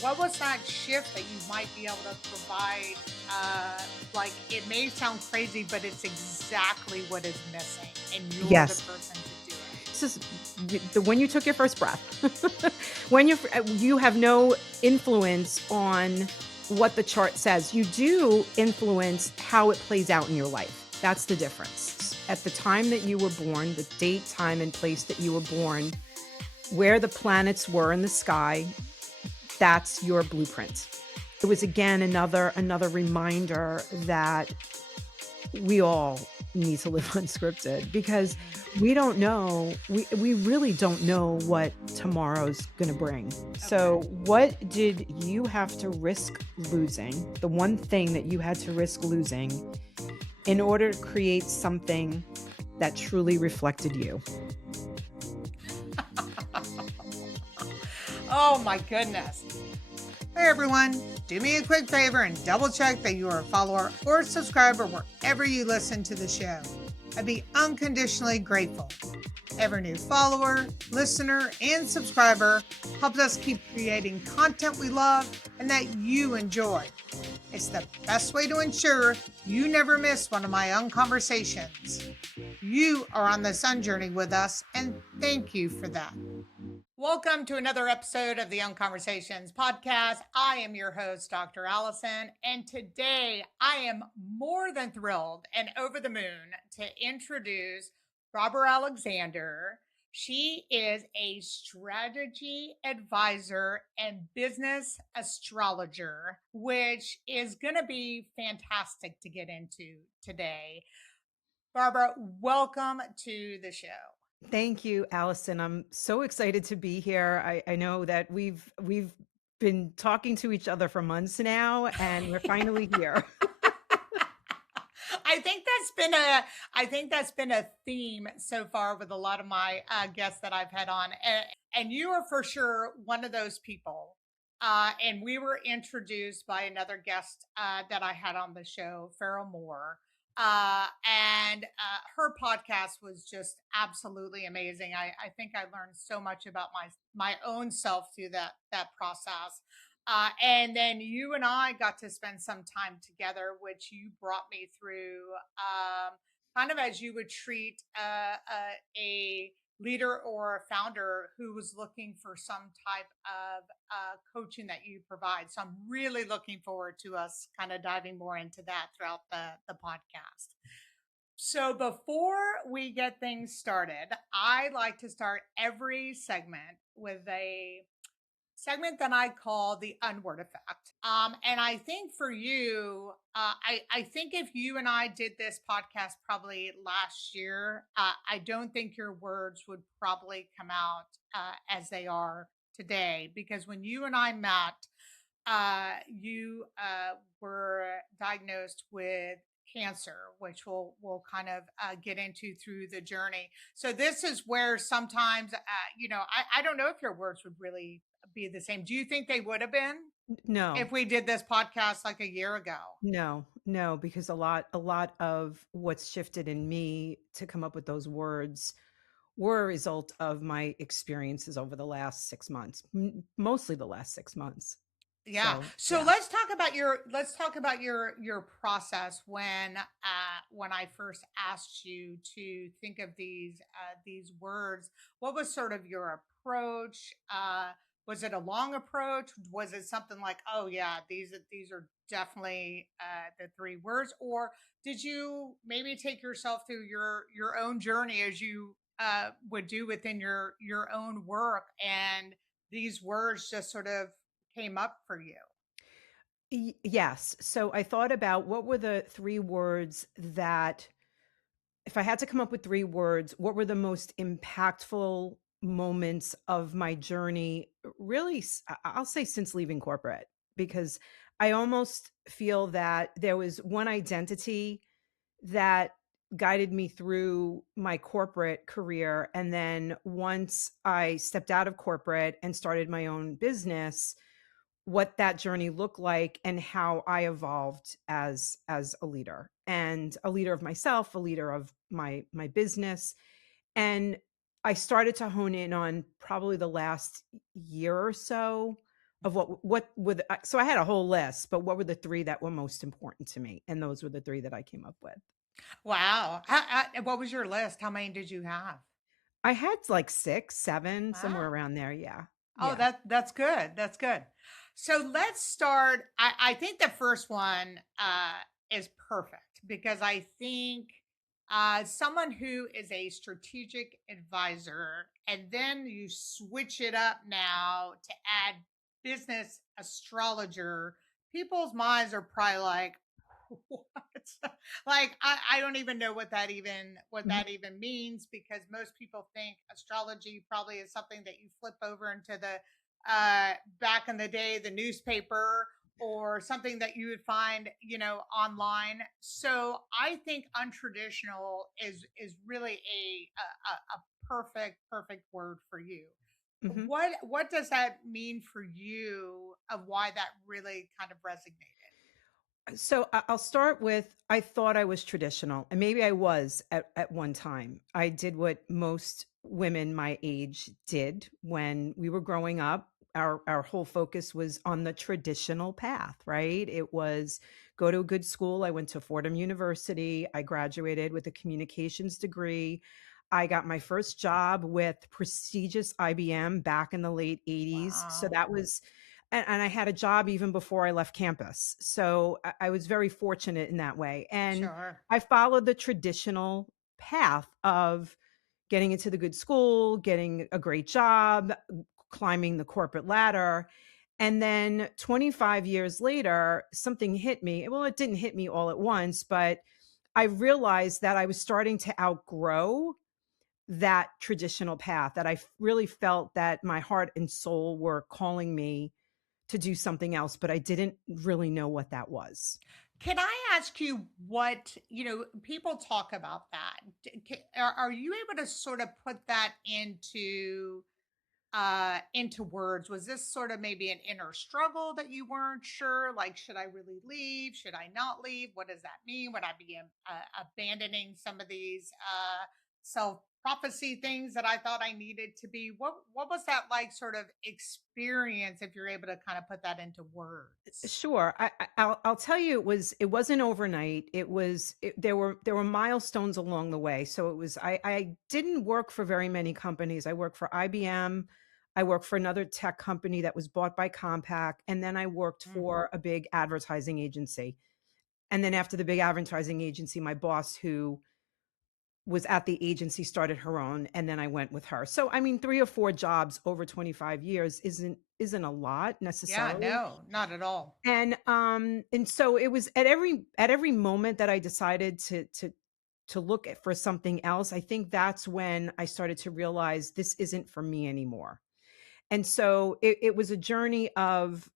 what was that shift that you might be able to provide? Like, it may sound crazy, but it's exactly what is missing, and you're the Yes. person to do it. This is when you took your first breath. When you have no influence on what the chart says. You do influence how it plays out in your life. That's the difference. At the time that you were born, the date, time, and place that you were born, where the planets were in the sky, that's your blueprint. It was again another reminder that we all need to live unscripted because we don't know we really don't know what tomorrow's going to bring. So Okay. what did you have to risk losing, the one thing that you had to risk losing in order to create something that truly reflected you? Oh my goodness. Hey everyone, do me a quick favor and double check that you are a follower or subscriber wherever you listen to the show. I'd be unconditionally grateful. Every new follower, listener, and subscriber helps us keep creating content we love and that you enjoy. It's the best way to ensure you never miss one of my unconversations. You are on the sun journey with us, and thank you for that. Welcome to another episode of the Unconversations podcast. I am your host, Dr. Alison, and today I am more than thrilled and over the moon to introduce Barbara Alexander. She is a strategy advisor and business astrologer, which is going to be fantastic to get into today. Barbara, welcome to the show. Thank you, Allison. I'm so excited to be here. I know that we've been talking to each other for months now, and we're finally here. I think that's been a theme so far with a lot of my guests that I've had on, and you are for sure one of those people. And we were introduced by another guest that I had on the show, Farrell Moore, and her podcast was just absolutely amazing. I think I learned so much about my own self through that process. And then you and I got to spend some time together, which you brought me through, kind of as you would treat a leader or a founder who was looking for some type of coaching that you provide. So I'm really looking forward to us kind of diving more into that throughout the podcast. So before we get things started, I like to start every segment with a segment that I call the Unword Effect. And I think for you, I think if you and I did this podcast probably last year, I don't think your words would probably come out as they are today. Because when you and I met, you were diagnosed with cancer, which we'll kind of get into through the journey. So this is where sometimes, I don't know if your words would really be the same. Do you think they would have been No. if we did this podcast like a year ago? No, because a lot of what's shifted in me to come up with those words were a result of my experiences over the last 6 months, mostly the last 6 months. Yeah. So, So yeah. let's talk about your process when I first asked you to think of these words. What was sort of your approach? Was it a long approach? Was it something like, oh yeah, these are definitely the three words, or did you maybe take yourself through your own journey as you would do within your own work, and these words just sort of came up for you? Yes. So I thought about what were the 3 words that if I had to come up with 3 words, what were the most impactful moments of my journey? Really, I'll say since leaving corporate, because I almost feel that there was one identity that guided me through my corporate career. And then once I stepped out of corporate and started my own business, what that journey looked like and how I evolved as a leader, and a leader of myself, a leader of my business. And I started to hone in on probably the last year or so of what were so I had a whole list, but what were the three that were most important to me? And those were the three that I came up with. Wow. What was your list? How many did you have? I had like 6, 7, somewhere Wow. around there. Yeah. Oh, Yeah. that's good. That's good. So let's start. I think the first one is perfect because I think someone who is a strategic advisor, and then you switch it up now to add business astrologer, people's minds are probably like, what? Like I don't even know what Mhm. that even means because most people think astrology probably is something that you flip over into the back in the day the newspaper or something that you would find online. So I think untraditional is really a perfect word for you. Mhm. What does that mean for you of why that really kind of resonated? So I'll start with I thought I was traditional, and maybe I was at one time. I did what most women my age did when we were growing up. Our whole focus was on the traditional path, right? It was go to a good school. I went to Fordham University. I graduated with a communications degree. I got my first job with prestigious IBM back in the late 80s. So Wow. that was and I had a job even before I left campus. So I was very fortunate in that way. And Sure. I followed the traditional path of getting into the good school, getting a great job, climbing the corporate ladder. And then 25 years later, something hit me. Well, it didn't hit me all at once, but I realized that I was starting to outgrow that traditional path, that really felt that my heart and soul were calling me to do something else, but I didn't really know what that was. Can I ask you what, people talk about that. Are you able to sort of put that into words? Was this sort of maybe an inner struggle that you weren't sure? Like, should I really leave? Should I not leave? What does that mean? Would I be abandoning some of these self prophecy things that I thought I needed to be? What was that like sort of experience if you're able to kind of put that into words? Sure, I'll tell you it wasn't overnight. There were milestones along the way. So it was I didn't work for very many companies. I worked for IBM. I worked for another tech company that was bought by Compaq, and then I worked Mm. for a big advertising agency. And then after the big advertising agency, my boss who was at the agency started her own, and then I went with her. So I mean 3 or 4 jobs over 25 years isn't a lot Yeah, necessarily. no, not at all. And so it was at every moment that I decided to look for something else. I think that's when I started to realize this isn't for me anymore. And so it was a journey of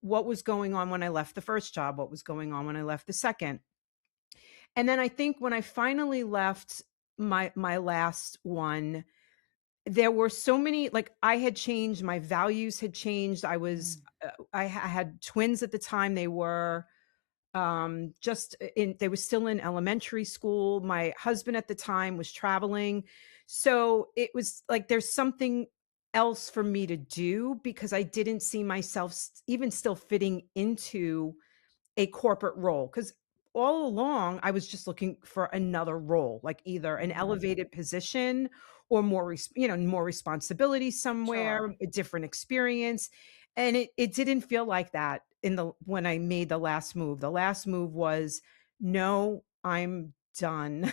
what was going on when I left the first job, what was going on when I left the second. And then I think when I finally left my last one, there were so many, like, I had changed, my values had changed. Mm. I had twins at the time. They were just in they were still in elementary school. My husband at the time was traveling. So it was like there's something else for me to do because I didn't see myself even still fitting into a corporate role, because all along I was just looking for another role, like either an Mm. elevated position or more responsibility Sure. somewhere, a different experience. And it didn't feel like that in the when I made the last move. The last move was no, I'm done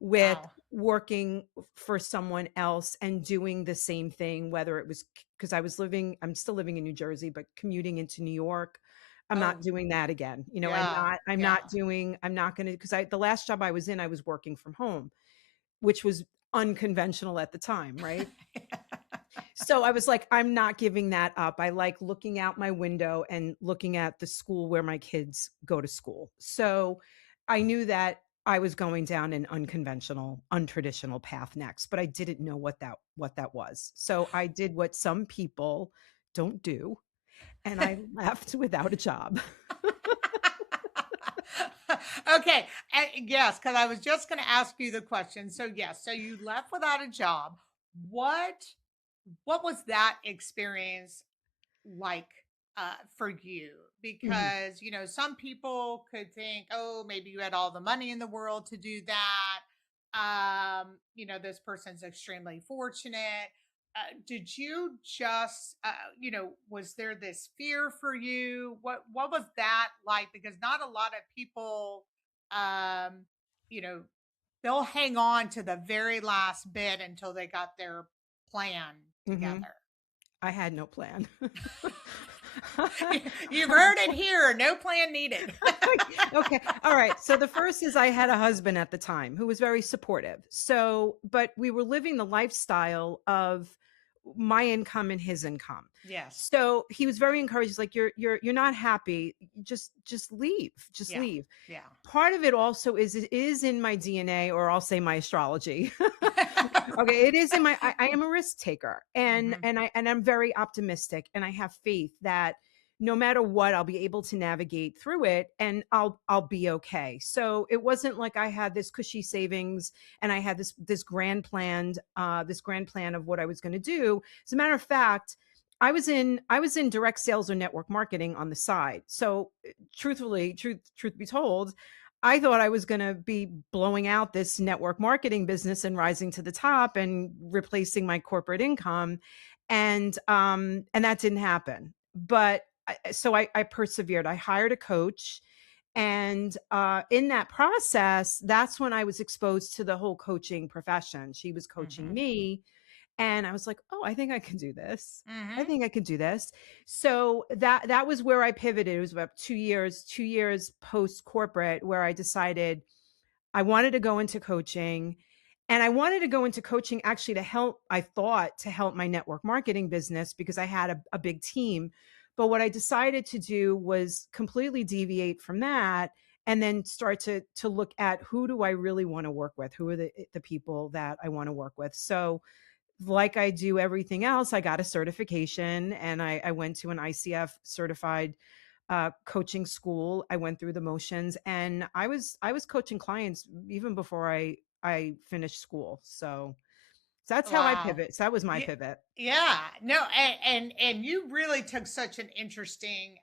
with Wow. working for someone else and doing the same thing, whether it was because I'm still living in New Jersey, but commuting into New York. I'm not Oh, doing that again. yeah. Yeah. I'm not gonna, because the last job I was in, I was working from home, which was unconventional at the time, right? So I was like, I'm not giving that up. I like looking out my window and looking at the school where my kids go to school. So I knew that I was going down an unconventional, untraditional path next, but I didn't know what that was. So I did what some people don't do, and I left without a job. Okay. Yes, because I was just going to ask you the question. So yes, so you left without a job. What what was that experience like for you? Mhm. Because, some people could think, oh, maybe you had all the money in the world to do that. This person's extremely fortunate. Did you just, was there this fear for you? What was that like? Because not a lot of people, um, you know, they'll hang on to the very last bit until they got their plan Mhm. together. I had no plan. You've heard it here. No plan needed. Okay. All right. So the first is I had a husband at the time who was very supportive. So, but we were living the lifestyle of my income and his income. Yes. So he was very encouraged. He's like, you're not happy. Just leave. Just Yeah. leave. Yeah. Part of it also is it is in my DNA, or I'll say my astrology. Okay, it is in my I am a risk taker, and Hmm. I'm very optimistic, and I have faith that no matter what, I'll be able to navigate through it, and I'll be okay. So it wasn't like I had this cushy savings and I had this grand plan of what I was going to do. As a matter of fact, I was in direct sales or network marketing on the side. So truth be told, I thought I was going to be blowing out this network marketing business and rising to the top and replacing my corporate income, and that didn't happen. But I persevered. I hired a coach, and in that process, that's when I was exposed to the whole coaching profession. She was coaching Hmm. me, and I was like, "Oh, I think I can do this. I Hmm. think I can do this." So that was where I pivoted. It was about 2 years post corporate, where I decided I wanted to go into coaching. And I wanted to go into coaching actually to help, I thought, to help my network marketing business because I had a big team. But what I decided to do was completely deviate from that and then start to look at who do I really want to work with? Who are the people that I want to work with? So like I do everything else, I got a certification, and I went to an ICF certified coaching school. I went through the motions, and I was coaching clients even before I finished school. So that's how I Wow. pivot. So that was my Yeah. pivot. Yeah. No, and you really took such an interesting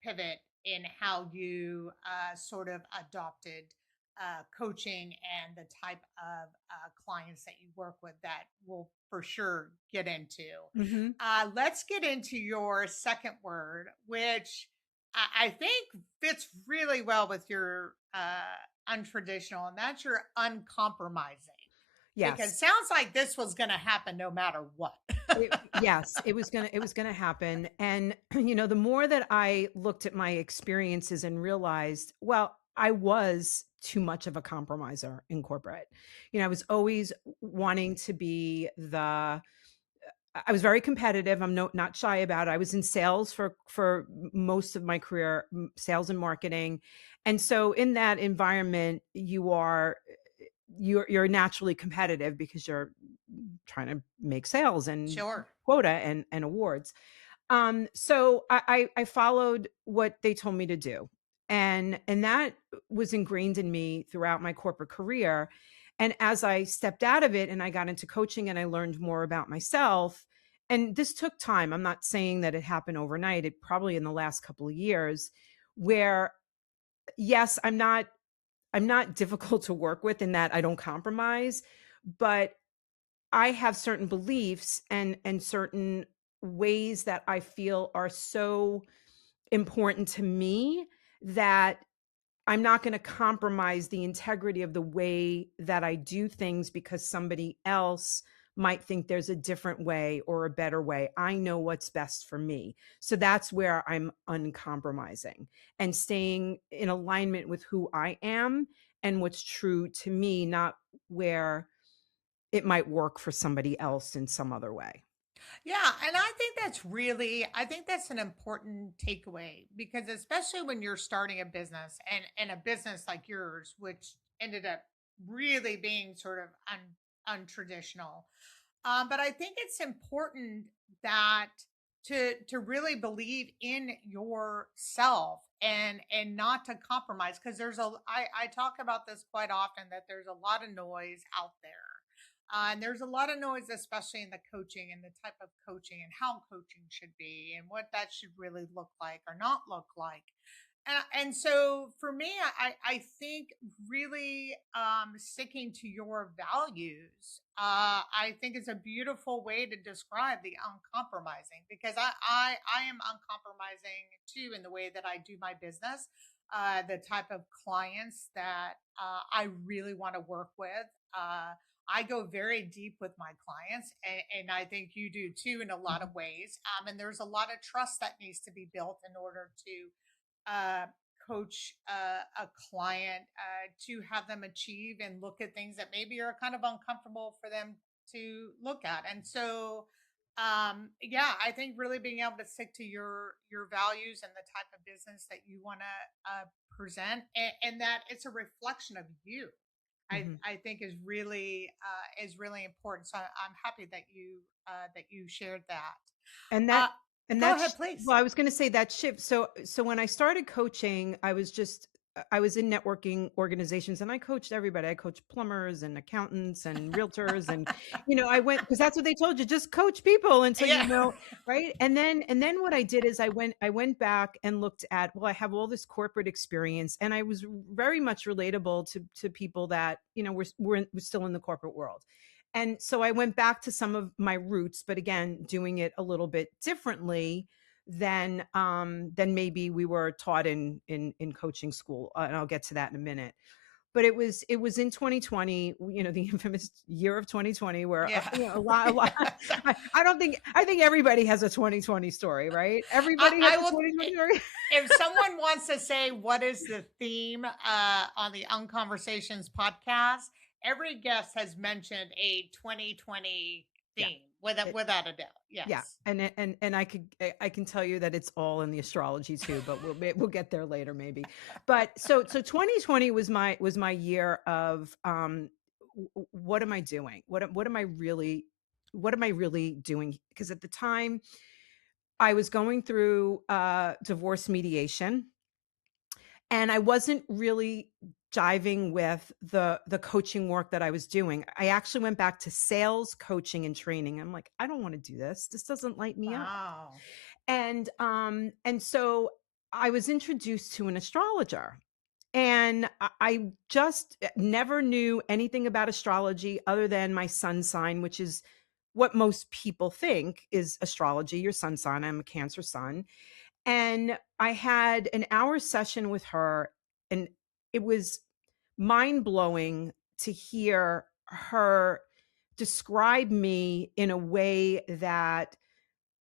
pivot in how you sort of adopted coaching and the type of clients that you work with that we'll for sure get into. Hmm. Let's get into your second word, which I think fits really well with your untraditional, and that's your uncompromising. Because Yes. sounds like this was gonna happen no matter what. Yes, it was gonna happen. And the more that I looked at my experiences and realized, well, I was too much of a compromiser in corporate. I was always wanting to be the I was very competitive. I'm not shy about it. I was in sales for most of my career, sales and marketing. And so in that environment, you're naturally competitive because you're trying to make sales and Sure. quota and awards. So I followed what they told me to do. And that was ingrained in me throughout my corporate career. And as I stepped out of it and I got into coaching and I learned more about myself, and this took time. I'm not saying that it happened overnight. It probably in the last couple of years where yes, I'm not difficult to work with in that I don't compromise, but I have certain beliefs and certain ways that I feel are so important to me that I'm not going to compromise the integrity of the way that I do things because somebody else might think there's a different way or a better way. I know what's best for me. So that's where I'm uncompromising and staying in alignment with who I am and what's true to me, not where it might work for somebody else in some other way. Yeah, and I think that's an important takeaway because especially when you're starting a business and a business like yours, which ended up really being sort of untraditional. But I think it's important that to really believe in yourself and not to compromise because I talk about this quite often that there's a lot of noise out there. And there's a lot of noise, especially in the coaching and the type of coaching and how coaching should be and what that should really look like or not look like. And so for me, I think really sticking to your values, I think is a beautiful way to describe the uncompromising, because I am uncompromising too in the way that I do my business, the type of clients that I really want to work with. I go very deep with my clients, and I think you do too in a lot Mhm. of ways. And there's a lot of trust that needs to be built in order to coach a client, to have them achieve and look at things that maybe are kind of uncomfortable for them to look at. And so, yeah, I think really being able to stick to your values and the type of business that you want to present, and that it's a reflection of you. Mhm. I think is really important. So I'm happy that you shared that. And Uh, and Go that's ahead, please. well, I was going to say that shift. So when I started coaching, I was in networking organizations and I coached everybody. I coached plumbers and accountants and realtors and I went because that's what they told you, just coach people until Yeah. right? And then what I did is I went back and looked at, well, I have all this corporate experience and I was very much relatable to people that, we're still in the corporate world. And so I went back to some of my roots, but again, doing it a little bit differently than maybe we were taught in coaching school. And I'll get to that in a minute. But it was in 2020, the infamous year of 2020, where Yeah. a lot. I think everybody has a 2020 story, right? Everybody has I a will. 2020 story. If someone wants to say what is the theme on the Unconversations podcast, every guest has mentioned a 2020 Yeah. theme It, without a doubt. Yeah, Yes. and I can tell you that it's all in the astrology too, but we'll get there later maybe. But so 2020 was my year of what am I doing? What am I really doing? Because at the time I was going through divorce mediation and I wasn't really jiving with the coaching work that I was doing. I actually went back to sales coaching and training. I'm like, I don't want to do this. This doesn't light me up. Wow. And so I was introduced to an astrologer. And I just never knew anything about astrology other than my sun sign, which is what most people think is astrology, your sun sign. I'm a Cancer sun. And I had an hour session with her, and it was mind blowing to hear her describe me in a way that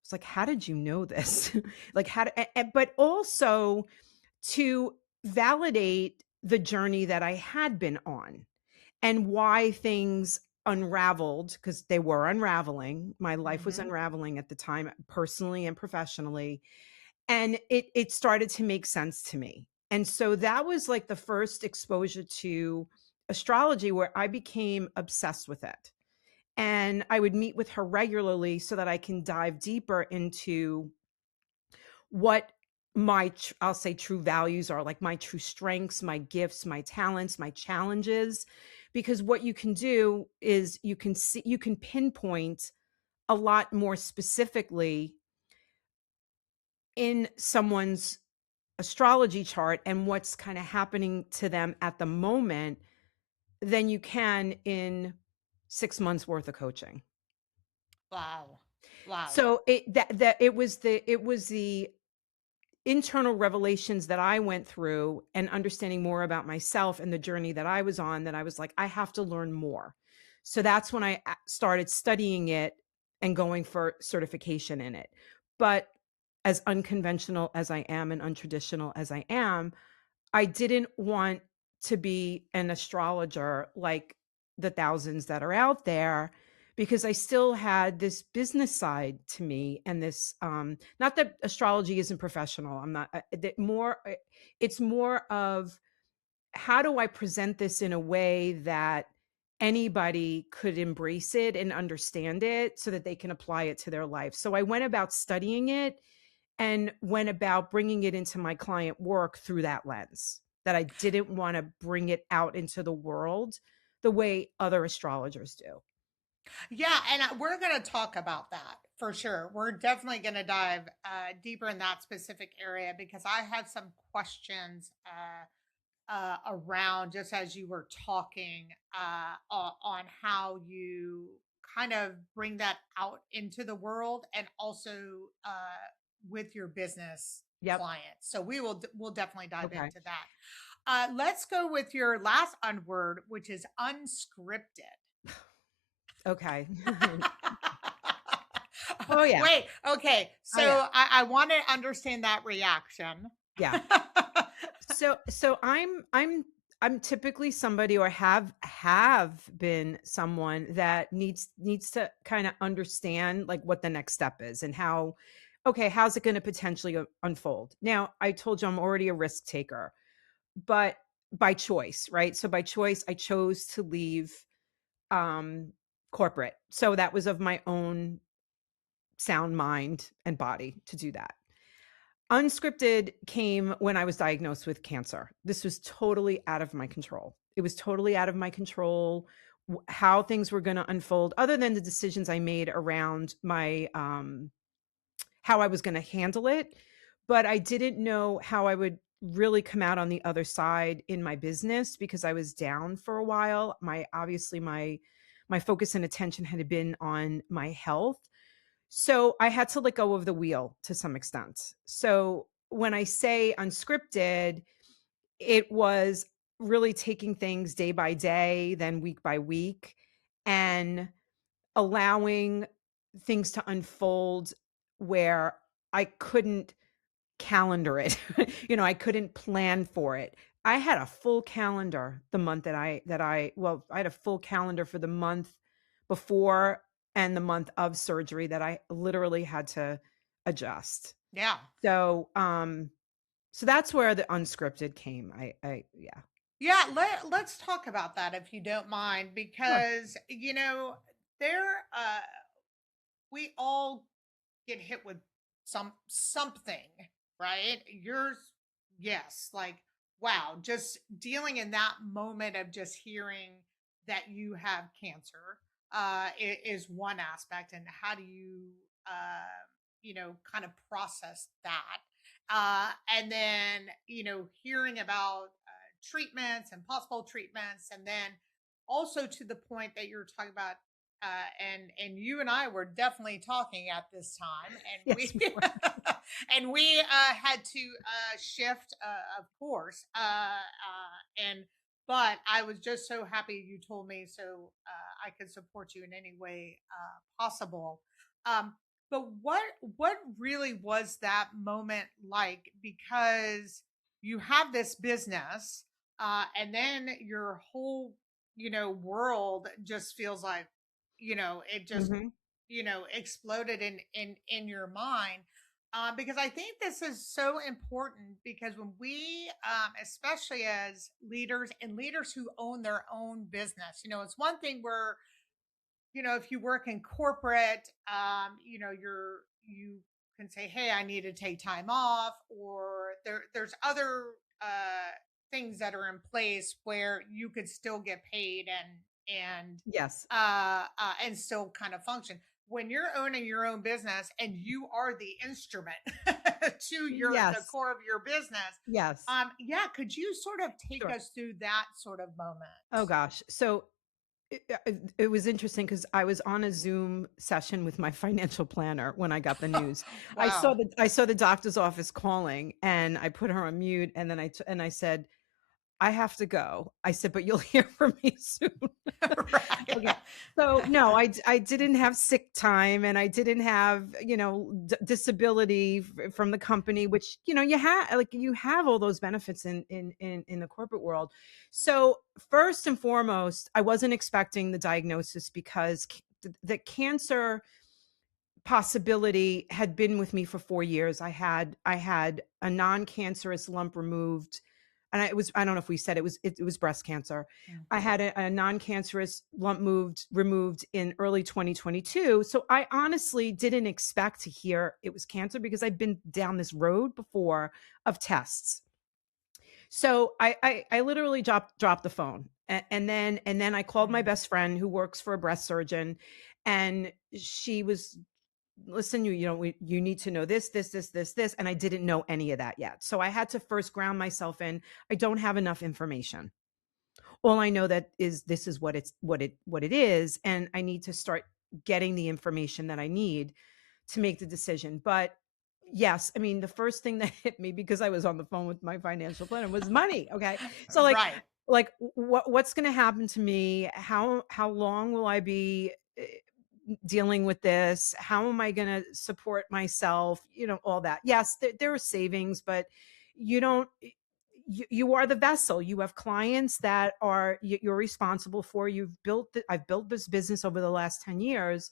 it's like, how did you know this? Like, but also to validate the journey that I had been on and why things unraveled, because they were unraveling. My life was Hmm. unraveling at the time, personally and professionally. And it started to make sense to me. And so that was like the first exposure to astrology where I became obsessed with it. And I would meet with her regularly so that I can dive deeper into what I'll say true values are, like my true strengths, my gifts, my talents, my challenges. Because what you can do is you can pinpoint a lot more specifically in someone's astrology chart and what's kind of happening to them at the moment than you can in 6 months worth of coaching. Wow. Wow. So it was the internal revelations that I went through and understanding more about myself and the journey that I was on that I was like, I have to learn more. So that's when I started studying it and going for certification in it. But as unconventional as I am and untraditional as I am, I didn't want to be an astrologer like the thousands that are out there because I still had this business side to me and this not that astrology isn't professional. I'm not it's more of how do I present this in a way that anybody could embrace it and understand it so that they can apply it to their life. So I went about studying it and went about bringing it into my client work through that lens, that I didn't want to bring it out into the world the way other astrologers do. Yeah, and we're going to talk about that for sure. We're definitely going to dive deeper in that specific area because I have some questions around just as you were talking on how you kind of bring that out into the world and also with your business Yep. clients. So we'll definitely dive Okay. into that. Let's go with your last unword, which is unscripted. Okay. Oh yeah. Wait, okay. Oh yeah. So I want to understand that reaction. Yeah. So I'm typically somebody, or have been someone that needs to kind of understand like what the next step is and how, okay, how's it going to potentially unfold. Now, I told you I'm already a risk taker, but by choice, right? So by choice, I chose to leave um corporate. So that was of my own sound mind and body to do that. Unscripted came when I was diagnosed with cancer. This was totally out of my control. It was totally out of my control how things were going to unfold, other than the decisions I made around my how I was going to handle it. But I didn't know how I would really come out on the other side in my business because I was down for a while. My focus and attention had been on my health, so I had to let go of the wheel to some extent. So when I say unscripted, it was really taking things day by day, then week by week, and allowing things to unfold where I couldn't calendar it. I couldn't plan for it. I had a full calendar the month I had a full calendar for the month before and the month of surgery that I literally had to adjust. Yeah. So that's where the unscripted came. Yeah. Yeah, let's talk about that if you don't mind, Sure. because there we all get hit with something, right? Yours, yes, like wow, just dealing in that moment of just hearing that you have cancer is one aspect, and how do you kind of process that? And then hearing about treatments and possible treatments, and then also to the point that you're talking about and you and I were definitely talking at this time, and Yes, we we were. and we had to shift, of course, and but I was just so happy you told me so I could support you in any way possible. But what really was that moment like? Because you have this business, and then your whole world just feels like it just Mhm. exploded in your mind. Because I think this is so important, because when we especially as leaders and leaders who own their own business, it's one thing where if you work in corporate, you can say, hey, I need to take time off, or there's other things that are in place where you could still get paid and Yes. and still kind of function. When you're owning your own business and you are the instrument to the Yes. core of your business, Yes. yeah, could you sort of take Sure. us through that sort of moment? Oh gosh. So it was interesting because I was on a Zoom session with my financial planner when I got the news. Wow. I saw the doctor's office calling, and I put her on mute, and then I said, I have to go. I said, but you'll hear from me soon. Okay. Right. So no, I didn't have sick time, and I didn't have, disability from the company, which, you have all those benefits in the corporate world. So first and foremost, I wasn't expecting the diagnosis because the cancer possibility had been with me for 4 years. I had a non-cancerous lump removed, and I don't know if we said it was breast cancer. Mm. I had a non-cancerous lump removed in early 2022. So I honestly didn't expect to hear it was cancer because I'd been down this road before of tests. So I literally dropped the phone. And then I called my Mhm. best friend who works for a breast surgeon, and she was, listen, you need to know this, and I didn't know any of that yet. So I had to first ground myself in, I don't have enough information. All I know that is this is what it is, and I need to start getting the information that I need to make the decision. But yes, I mean, the first thing that hit me, because I was on the phone with my financial planner, was money. Okay. So Right. what's going to happen to me? How long will I be dealing with this? How am I going to support myself? All that. Yes, there are savings, but you don't you are the vessel. You have clients that you're responsible for. I've built this business over the last 10 years.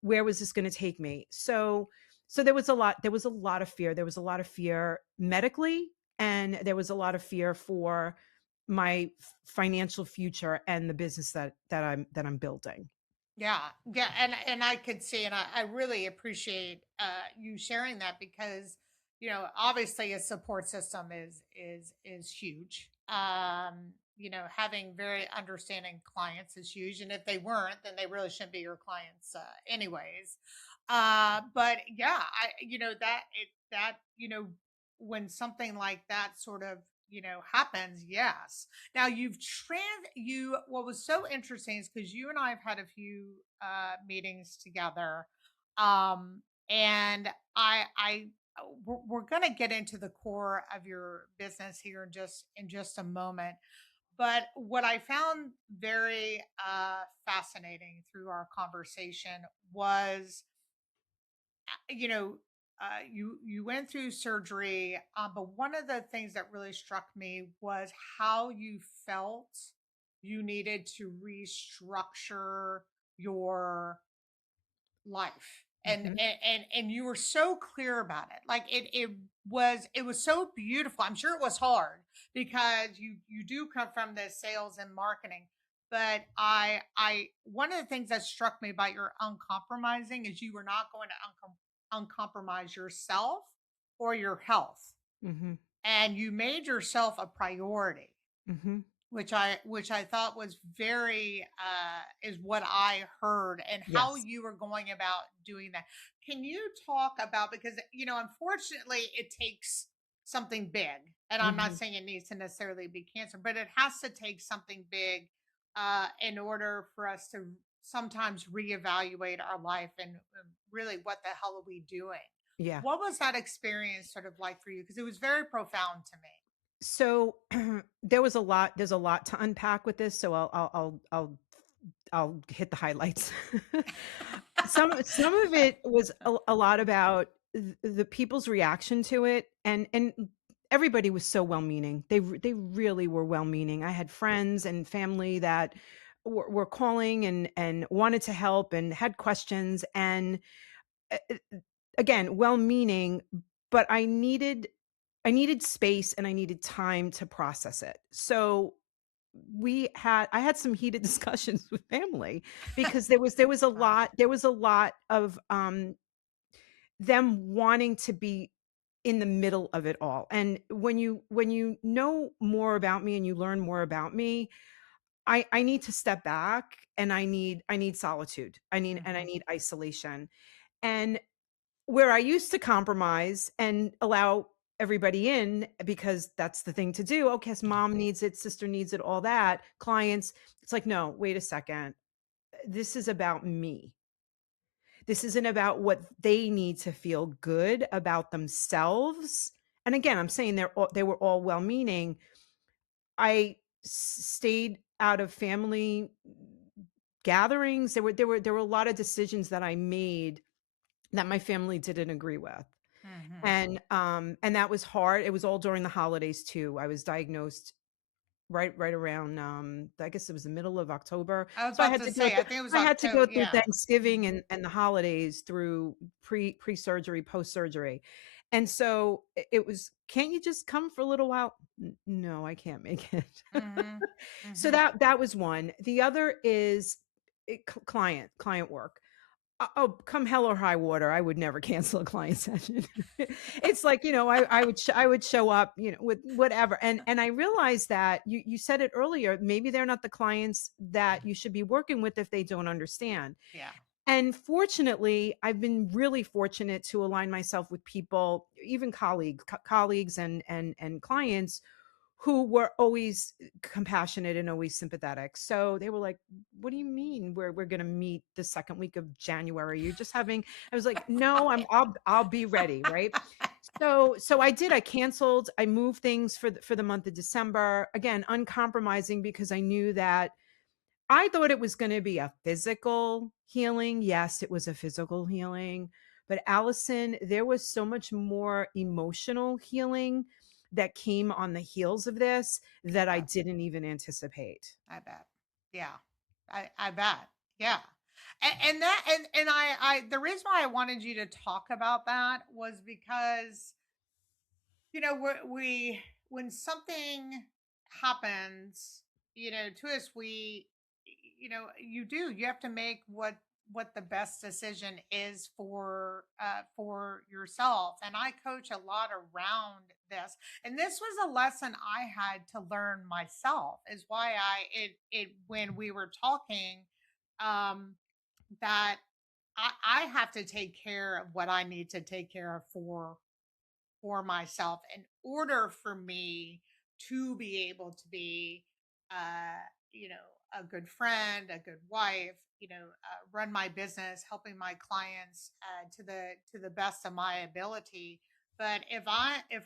Where was this going to take me? So there was a lot of fear. There was a lot of fear medically, and there was a lot of fear for my financial future and the business that I'm building. Yeah, yeah, and I could see, and I really appreciate you sharing that because obviously a support system is huge. Having very understanding clients is huge, and if they weren't, then they really shouldn't be your clients, anyways. But yeah, I that it that when something like that sort of happens, yes. Now what was so interesting is because you and I have had a few meetings together. And we're going to get into the core of your business here in just a moment. But what I found very fascinating through our conversation was, you went through surgery, but one of the things that really struck me was how you felt you needed to restructure your life, and Mhm. you were so clear about it. Like it was so beautiful. I'm sure it was hard because you do come from the sales and marketing, but I one of the things that struck me about your uncompromising is you were not going to uncompromise yourself or your health, Mhm. and you made yourself a priority, Mhm. which I thought was very is what I heard, and how Yes. you were going about doing that. Can you talk about, because unfortunately it takes something big, and I'm not Mhm. saying it needs to necessarily be cancer, but it has to take something big in order for us to sometimes reevaluate our life, and really what the hell are we doing? Yeah. What was that experience sort of like for you? Because it was very profound to me. So there's a lot to unpack with this, so I'll hit the highlights. Some of it was a lot about the people's reaction to it, and everybody was so well-meaning. They really were well-meaning. I had friends and family that were calling and wanted to help and had questions, and uh, uh, again, well-meaning, but I needed space and I needed time to process it. So I had some heated discussions with family, because there was a Wow. lot of them wanting to be in the middle of it all. And when you know more about me and you learn more about me, I need to step back, and I need solitude. I Hmm. need isolation. And where I used to compromise and allow everybody in, because that's the thing to do. Okay, so mom needs it, sister needs it, all that, clients. It's like, no, wait a second. This is about me. This isn't about what they need to feel good about themselves. And again, I'm saying they were all well meaning. I stayed out of family gatherings. There were a lot of decisions that I made that my family didn't agree with. Hmm. And that was hard. It was all during the holidays too. I was diagnosed right around, I guess it was the middle of October. I was So I about had to to go say, I through think it was I had to October. go through Yeah. Thanksgiving Mhm. and the holidays, through pre-surgery, post-surgery. And so it was, "Can't you just come for a little while?" No, I can't make it. Mhm. So Mhm. that was one. The other is client work. Oh, come hell or high water, I would never cancel a client session. It's like, I would show up, with whatever. And I realized that you said it earlier, maybe they're not the clients that you should be working with if they don't understand. Yeah. And fortunately, I've been really fortunate to align myself with people, even colleagues and clients who were always compassionate and always sympathetic. So they were like, "What do you mean we're going to meet the second week of January? You're just having." I was like, "No, I'll be ready, right?" So I did. I canceled. I moved things for the month of December. Again, uncompromising, because I knew that I thought it was going to be a physical healing. Yes, it was a physical healing. But Allison, there was so much more emotional healing that came on the heels of this I that I bet. didn't even anticipate. I bet. Yeah. I bet. Yeah. And that and I the reason why I wanted you to talk about that was because when something happens, to us, you have to make what the best decision is for yourself. And I coach a lot around this, and this was a lesson I had to learn myself, is why it when we were talking, um that I have to take care of what I need to take care of for myself in order for me to be able to be, uh you know a good friend, a good wife, run my business, helping my clients, to the best of my ability. But if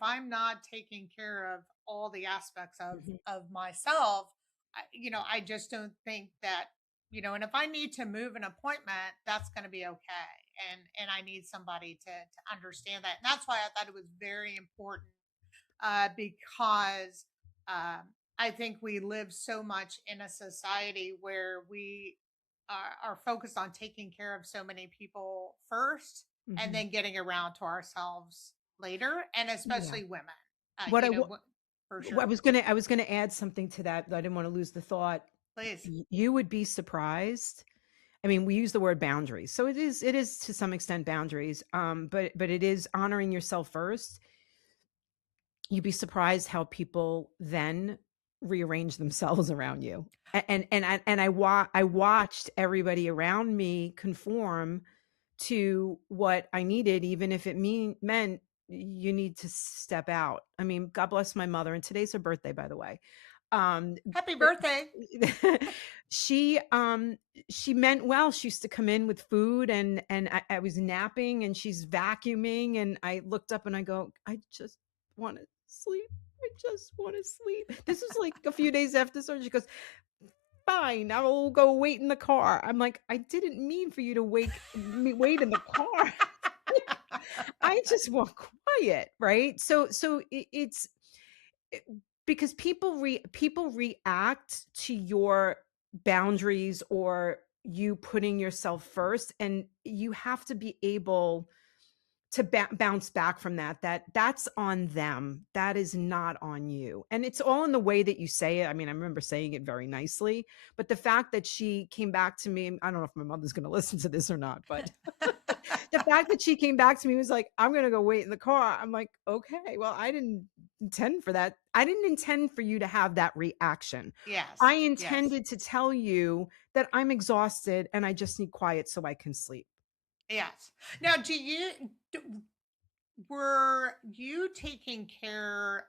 I'm not taking care of all the aspects of Mhm. of myself, I just don't think that, and if I need to move an appointment, that's going to be okay. And I need somebody to understand that. And that's why I thought it was very important, because, um, I think we live so much in a society where we are focused on taking care of so many people first, and Mhm. then getting around to ourselves later, and Yeah. especially women. Uh, What you I know, wa- wh- for I sure. was gonna add something to that. I didn't want to lose the thought. Please. You would be surprised. I mean, we use the word boundaries, so it is to some extent boundaries. But it is honoring yourself first. You'd be surprised how people then rearrange themselves around you. I watched everybody around me conform to what I needed, even if it meant you need to step out. I mean, God bless my mother, and today's her birthday, by the way. Um, Happy but birthday. she she meant well. She used to come in with food, and I was napping and she's vacuuming, and I looked up and I go, I just want to sleep. I just want to sleep. This was like a few days after surgery. She goes, fine, I'll go wait in the car. I'm like, I didn't mean for you to wait in the car. I just want quiet, right? So it- because people react to your boundaries or you putting yourself first, and you have to be able to bounce back from that's on them. That is not on you. And it's all in the way that you say it. I mean, I remember saying it very nicely, but the fact that she came back to me, I don't know if my mother's going to listen to this or not, but the fact that she came back to me was like, I'm going to go wait in the car. I'm like, okay, well, I didn't intend for that. I didn't intend for you to have that reaction. I Yes. Yes. intended to tell you that I'm exhausted and I just need quiet so I can sleep. Yes. Now, were you taking care,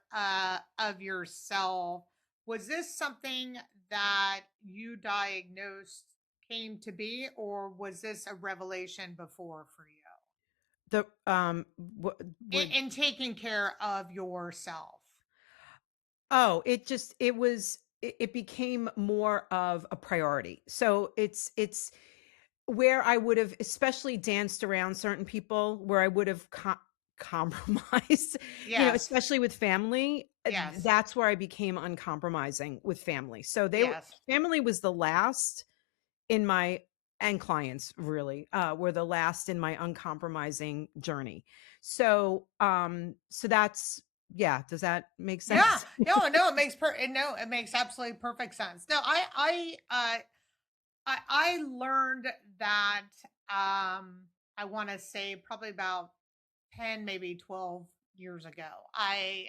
of yourself? Was this something that you diagnosed came to be, or was this a revelation before for you? The what would In taking care of yourself. Oh, it became more of a priority. So it's where I would have especially danced around certain people, where I would have compromised, Yes. especially with family. Yes. That's where I became uncompromising with family. So Yes. family was the last in my and clients really were the last in my uncompromising journey. So that's, yeah, does that make Yeah. sense? No, no, it makes absolutely perfect sense. No, I learned that, I want to say probably about 10, maybe 12 years ago. I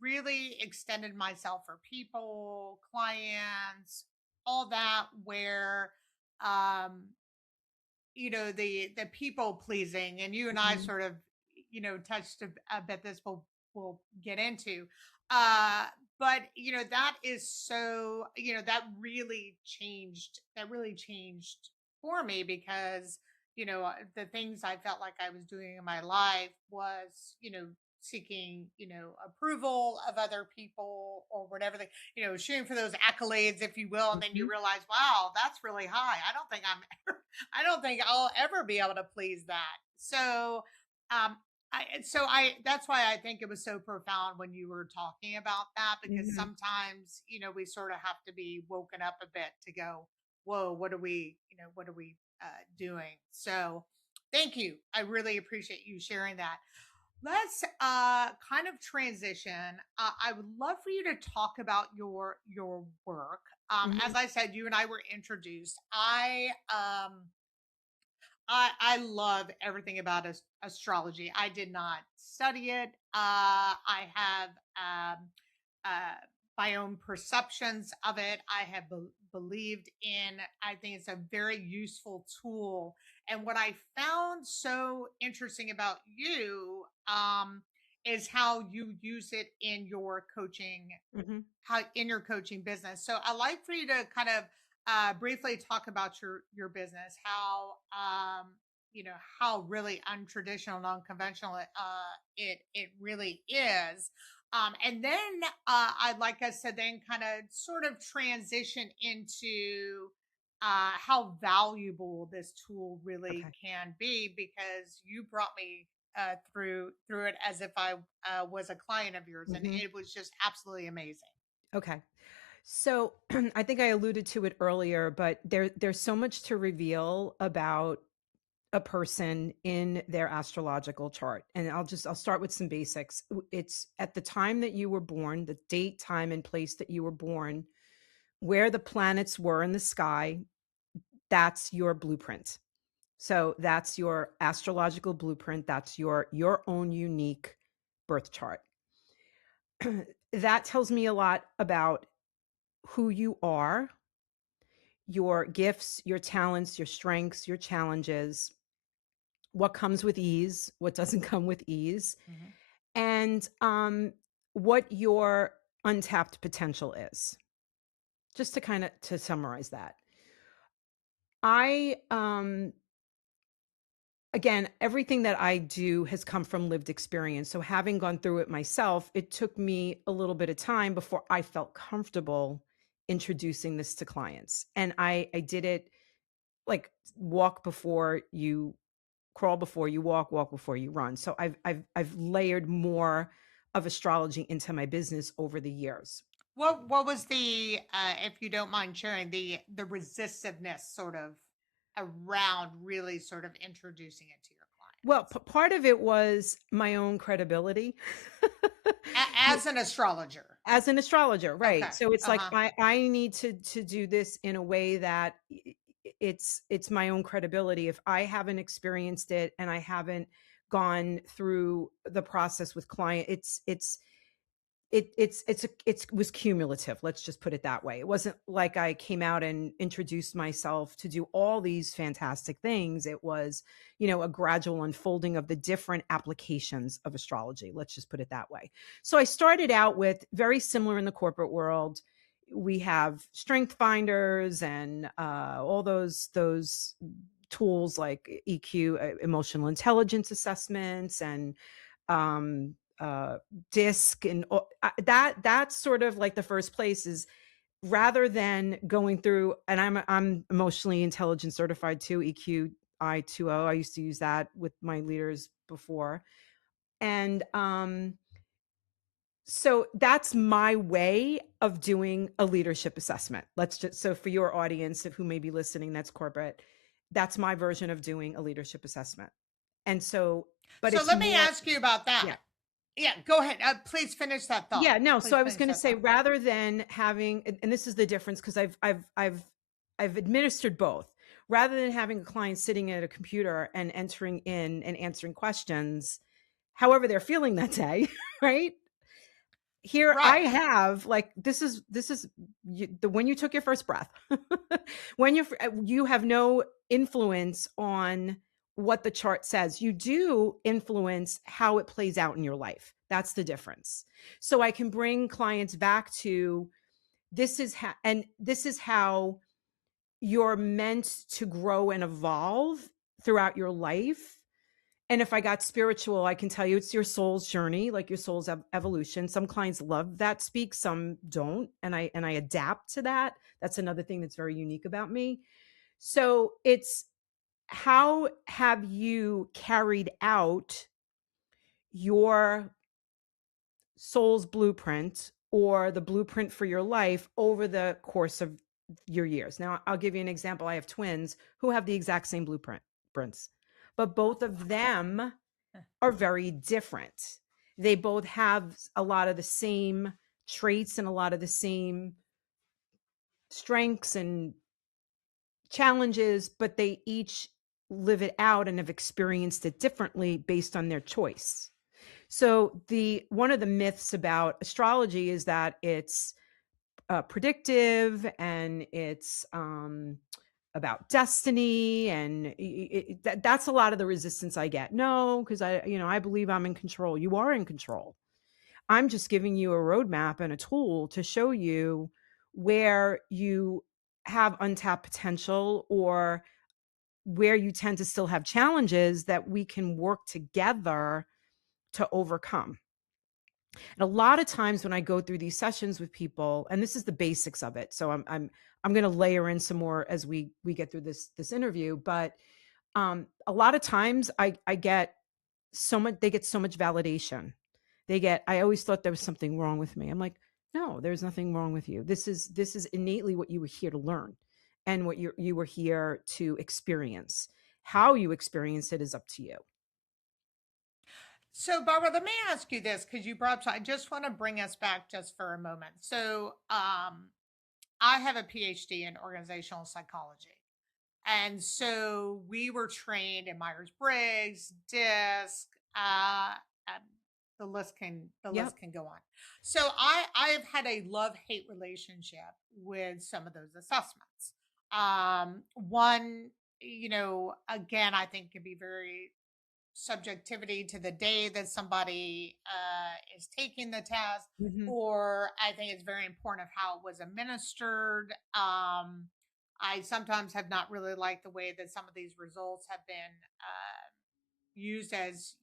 really extended myself for people, clients, all that where um the people pleasing, and you and I Mhm. sort of touched a bit, this we'll get into, uh but that is so, that really changed for me, because the things I felt like I was doing in my life was seeking approval of other people, or whatever they, shooting for those accolades, if you will, and then you Mhm. realize, wow, that's really high. I don't think I'll ever be able to please that. So, I that's why I think it was so profound when you were talking about that, because Mhm. sometimes, we sort of have to be woken up a bit to go, whoa, what are we doing? So, thank you. I really appreciate you sharing that. Let's kind of transition. I would love for you to talk about your work. As Mhm. I said, you and I were introduced. I love everything about astrology. I did not study it. I have uh, my own perceptions of it. I have believed in. I think it's a very useful tool. And what I found so interesting about you is how you use it in your coaching, Mhm. how in your coaching business. So I like for you to kind of briefly talk about your business, how how really untraditional, non-conventional it really is. And then I'd like us to then kind of sort of transition into how valuable this tool really Okay. can be, because you brought me through it as if I was a client of yours, and Mhm. it was just absolutely amazing. Okay. So I think I alluded to it earlier, but there's so much to reveal about a person in their astrological chart. And I'll start with some basics. It's at the time that you were born, the date, time, and place that you were born, where the planets were in the sky, that's your blueprint. So that's your astrological blueprint. That's your own unique birth chart. That tells me a lot about who you are, your gifts, your talents, your strengths, your challenges, what comes with ease, what doesn't come with ease, Mhm. and what your untapped potential is. Just to kind of to summarize that. I again, everything that I do has come from lived experience. So having gone through it myself, it took me a little bit of time before I felt comfortable introducing this to clients. And I did it like walk before you crawl, before you walk, walk before you run. So I've layered more of astrology into my business over the years. What was the if you don't mind sharing, the resistiveness sort of around really sort of introducing it to your Well, clients part of it was my own credibility. You- as an astrologer? as an astrologer, right? Okay. So it's like Uh-huh. I need to do this in a way that it's my own credibility. If I haven't experienced it and I haven't gone through the process with client, it was cumulative. Let's just put it that way. It wasn't like I came out and introduced myself to do all these fantastic things. It was, a gradual unfolding of the different applications of astrology. Let's just put it that way. So I started out with very similar in the corporate world. We have strength finders and all those tools like EQ, emotional intelligence assessments, and um disc, and that's sort of like the first place is, rather than going through, and I'm emotionally intelligence certified too, EQ I20. I used to use that with my leaders before. And so that's my way of doing a leadership assessment. Let's just, so for your audience who may be listening that's corporate, that's my version of doing a leadership assessment. And so, but So it's let me more, ask you about yeah. that. Yeah, go ahead. Please finish that thought. Yeah, no, so Please I was finish gonna that say, thought. rather than having, and this is the difference, because I've administered both. rather than having a client sitting at a computer and entering in and answering questions, however they're feeling that day, right? Here I Right. have like the when you took your first breath, when you have no influence on what the chart says. You do influence how it plays out in your life. That's the difference. So I can bring clients back to this is how you're meant to grow and evolve throughout your life. And if I got spiritual, I can tell you it's your soul's journey, like your soul's evolution. Some clients love that speak, some don't, and I adapt to that. That's another thing that's very unique about me. So it's how have you carried out your soul's blueprint or the blueprint for your life over the course of your years. Now, I'll give you an example. I have twins who have the exact same blueprints, but both of them are very different. They both have a lot of the same traits and a lot of the same strengths and challenges, but they each live it out and have experienced it differently based on their choice. So the one of the myths about astrology is that it's predictive and it's about destiny, and that's a lot of the resistance I get. No, because I believe I'm in control. You are in control. I'm just giving you a roadmap and a tool to show you where you have untapped potential or where you tend to still have challenges that we can work together to overcome. And a lot of times when I go through these sessions with people, and this is the basics of it, so I'm going to layer in some more as we get through this interview. But a lot of times I get so much. They get so much validation. I always thought there was something wrong with me. I'm like, no, there's nothing wrong with you. This is innately what you were here to learn, and what you were here to experience. How you experience it is up to you. So, Barbara, let me ask you this because you brought up, I just want to bring us back just for a moment. So, I have a PhD in organizational psychology. And so we were trained in Myers Briggs, DISC, and the Yep. list can go on. So I have had a love hate relationship with some of those assessments. One, again, I think can be very subjectivity to the day that somebody is taking the test, Hmm. or I think it's very important of how it was administered. I sometimes have not really liked the way that some of these results have been used as,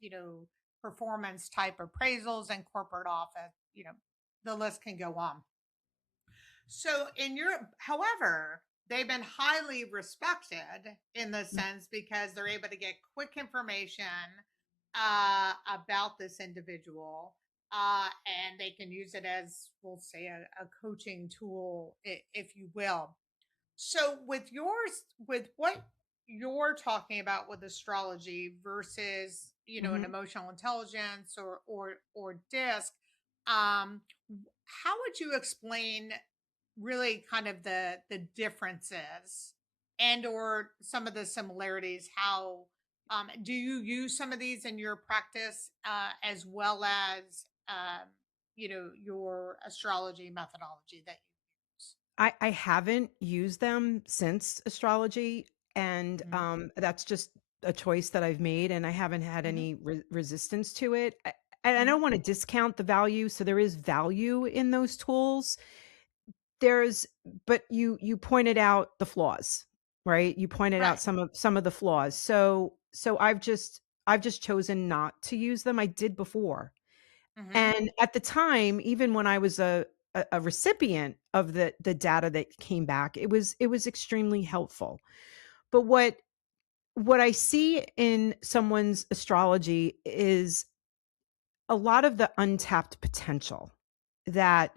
performance type appraisals in corporate office. The list can go on. So in Europe, however, they've been highly respected in the sense because they're able to get quick information about this individual, and they can use it as, we'll say, a coaching tool, if you will. So with what you're talking about with astrology versus, an Hmm. emotional intelligence or disc, um, how would you explain really kind of the differences and or some of the similarities? How do you use some of these in your practice, as well as your astrology methodology that you use? I haven't used them since astrology, and Mhm. that's just a choice that I've made, and I haven't had Mhm. any resistance to it. And I Mhm. don't want to discount the value, so there is value in those tools. There's, but you pointed out the flaws, right? You pointed out Right. some of the flaws. So I've just chosen not to use them. I did before. Mhm. And at the time, even when I was a recipient of the data that came back, it was extremely helpful. But what I see in someone's astrology is a lot of the untapped potential that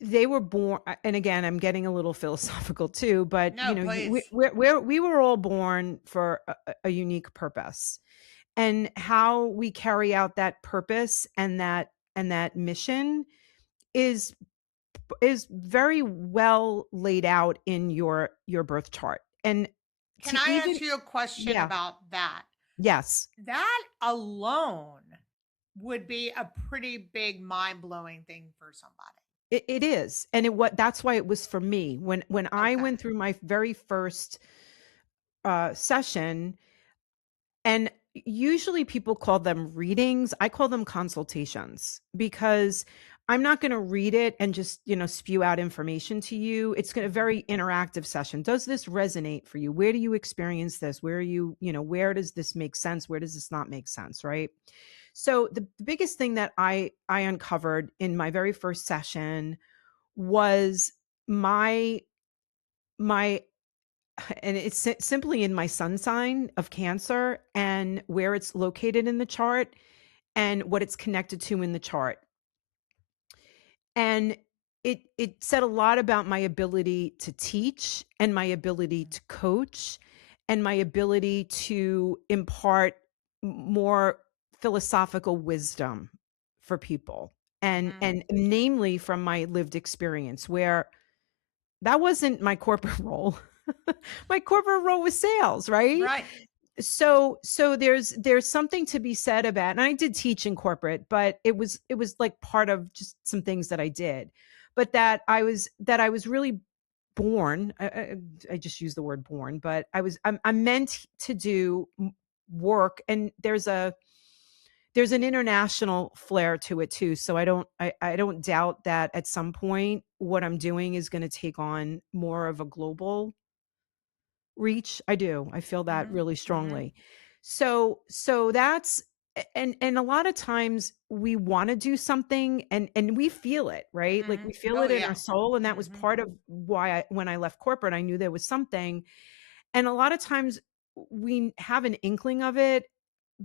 they were born. And again, I'm getting a little philosophical too, but No, please. we were all born for a unique purpose, and how we carry out that purpose and that mission is is very well laid out in your birth chart. And can to I even ask you a question yeah, about that? yes. That alone would be a pretty big mind-blowing thing for somebody. It is, and that's why it was for me. When I Okay. went through my very first, session, and usually people call them readings, I call them consultations because I'm not gonna read it and just, spew out information to you. It's gonna Mhm. very interactive session. Does this resonate for you? Where do you experience this? Where are where does this make sense? Where does this not make sense, right? So the biggest thing that I uncovered in my very first session was my my and it's simply in my sun sign of Cancer and where it's located in the chart and what it's connected to in the chart. And it said a lot about my ability to teach and my ability to coach and my ability to impart more philosophical wisdom for people. Mhm. And namely from my lived experience where that wasn't my corporate role. My corporate role was sales, right? Right. So there's something to be said about, and I did teach in corporate, but it was like part of just some things that I did. But that I was really born. I just use the word born, but I'm meant to do work, and there's an international flair to it too. So I don't doubt that at some point what I'm doing is going to take on more of a global reach. I do. I feel that Mhm. really Mhm. strongly. So that's and a lot of times we want to do something and we feel it, right? Like we Mhm. feel Oh, it in our yeah. soul, and that was Mhm. part of why when I left corporate I knew there was something. And a lot of times we have an inkling of it,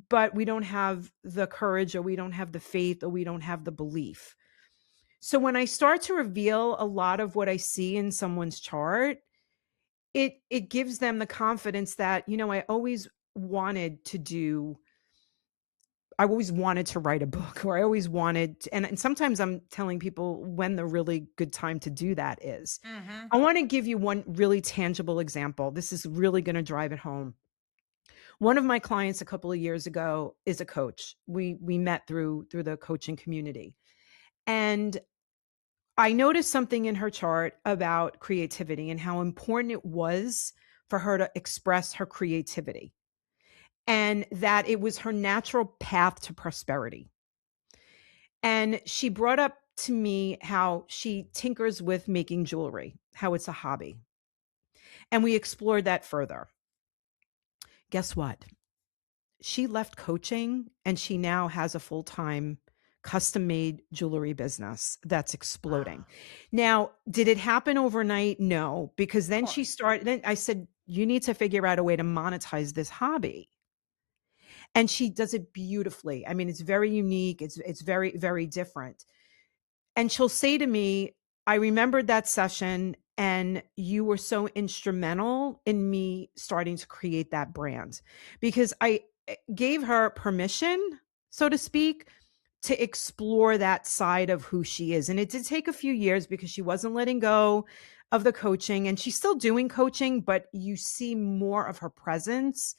but we don't have the courage or we don't have the faith or we don't have the belief. So when I start to reveal a lot of what I see in someone's chart, it gives them the confidence that, I always wanted to write a book, or I always wanted to, and sometimes I'm telling people when the really good time to do that is. Mhm. I want to give you one really tangible example. This is really going to drive it home. One of my clients a couple of years ago is a coach. We met through the coaching community. And I noticed something in her chart about creativity and how important it was for her to express her creativity, and that it was her natural path to prosperity. And she brought up to me how she tinkers with making jewelry, how it's a hobby. And we explored that further. Guess what? She left coaching and she now has a full-time custom made jewelry business that's Wow. exploding. Now, did it happen overnight? No, because Of course. then I said, you need to figure out a way to monetize this hobby. And she does it beautifully. I mean, it's very unique. It's very, very different. And she'll say to me, I remembered that session and you were so instrumental in me starting to create that brand because I gave her permission, so to speak, to explore that side of who she is. And it did take a few years because she wasn't letting go of the coaching, and she's still doing coaching, but you see more of her presence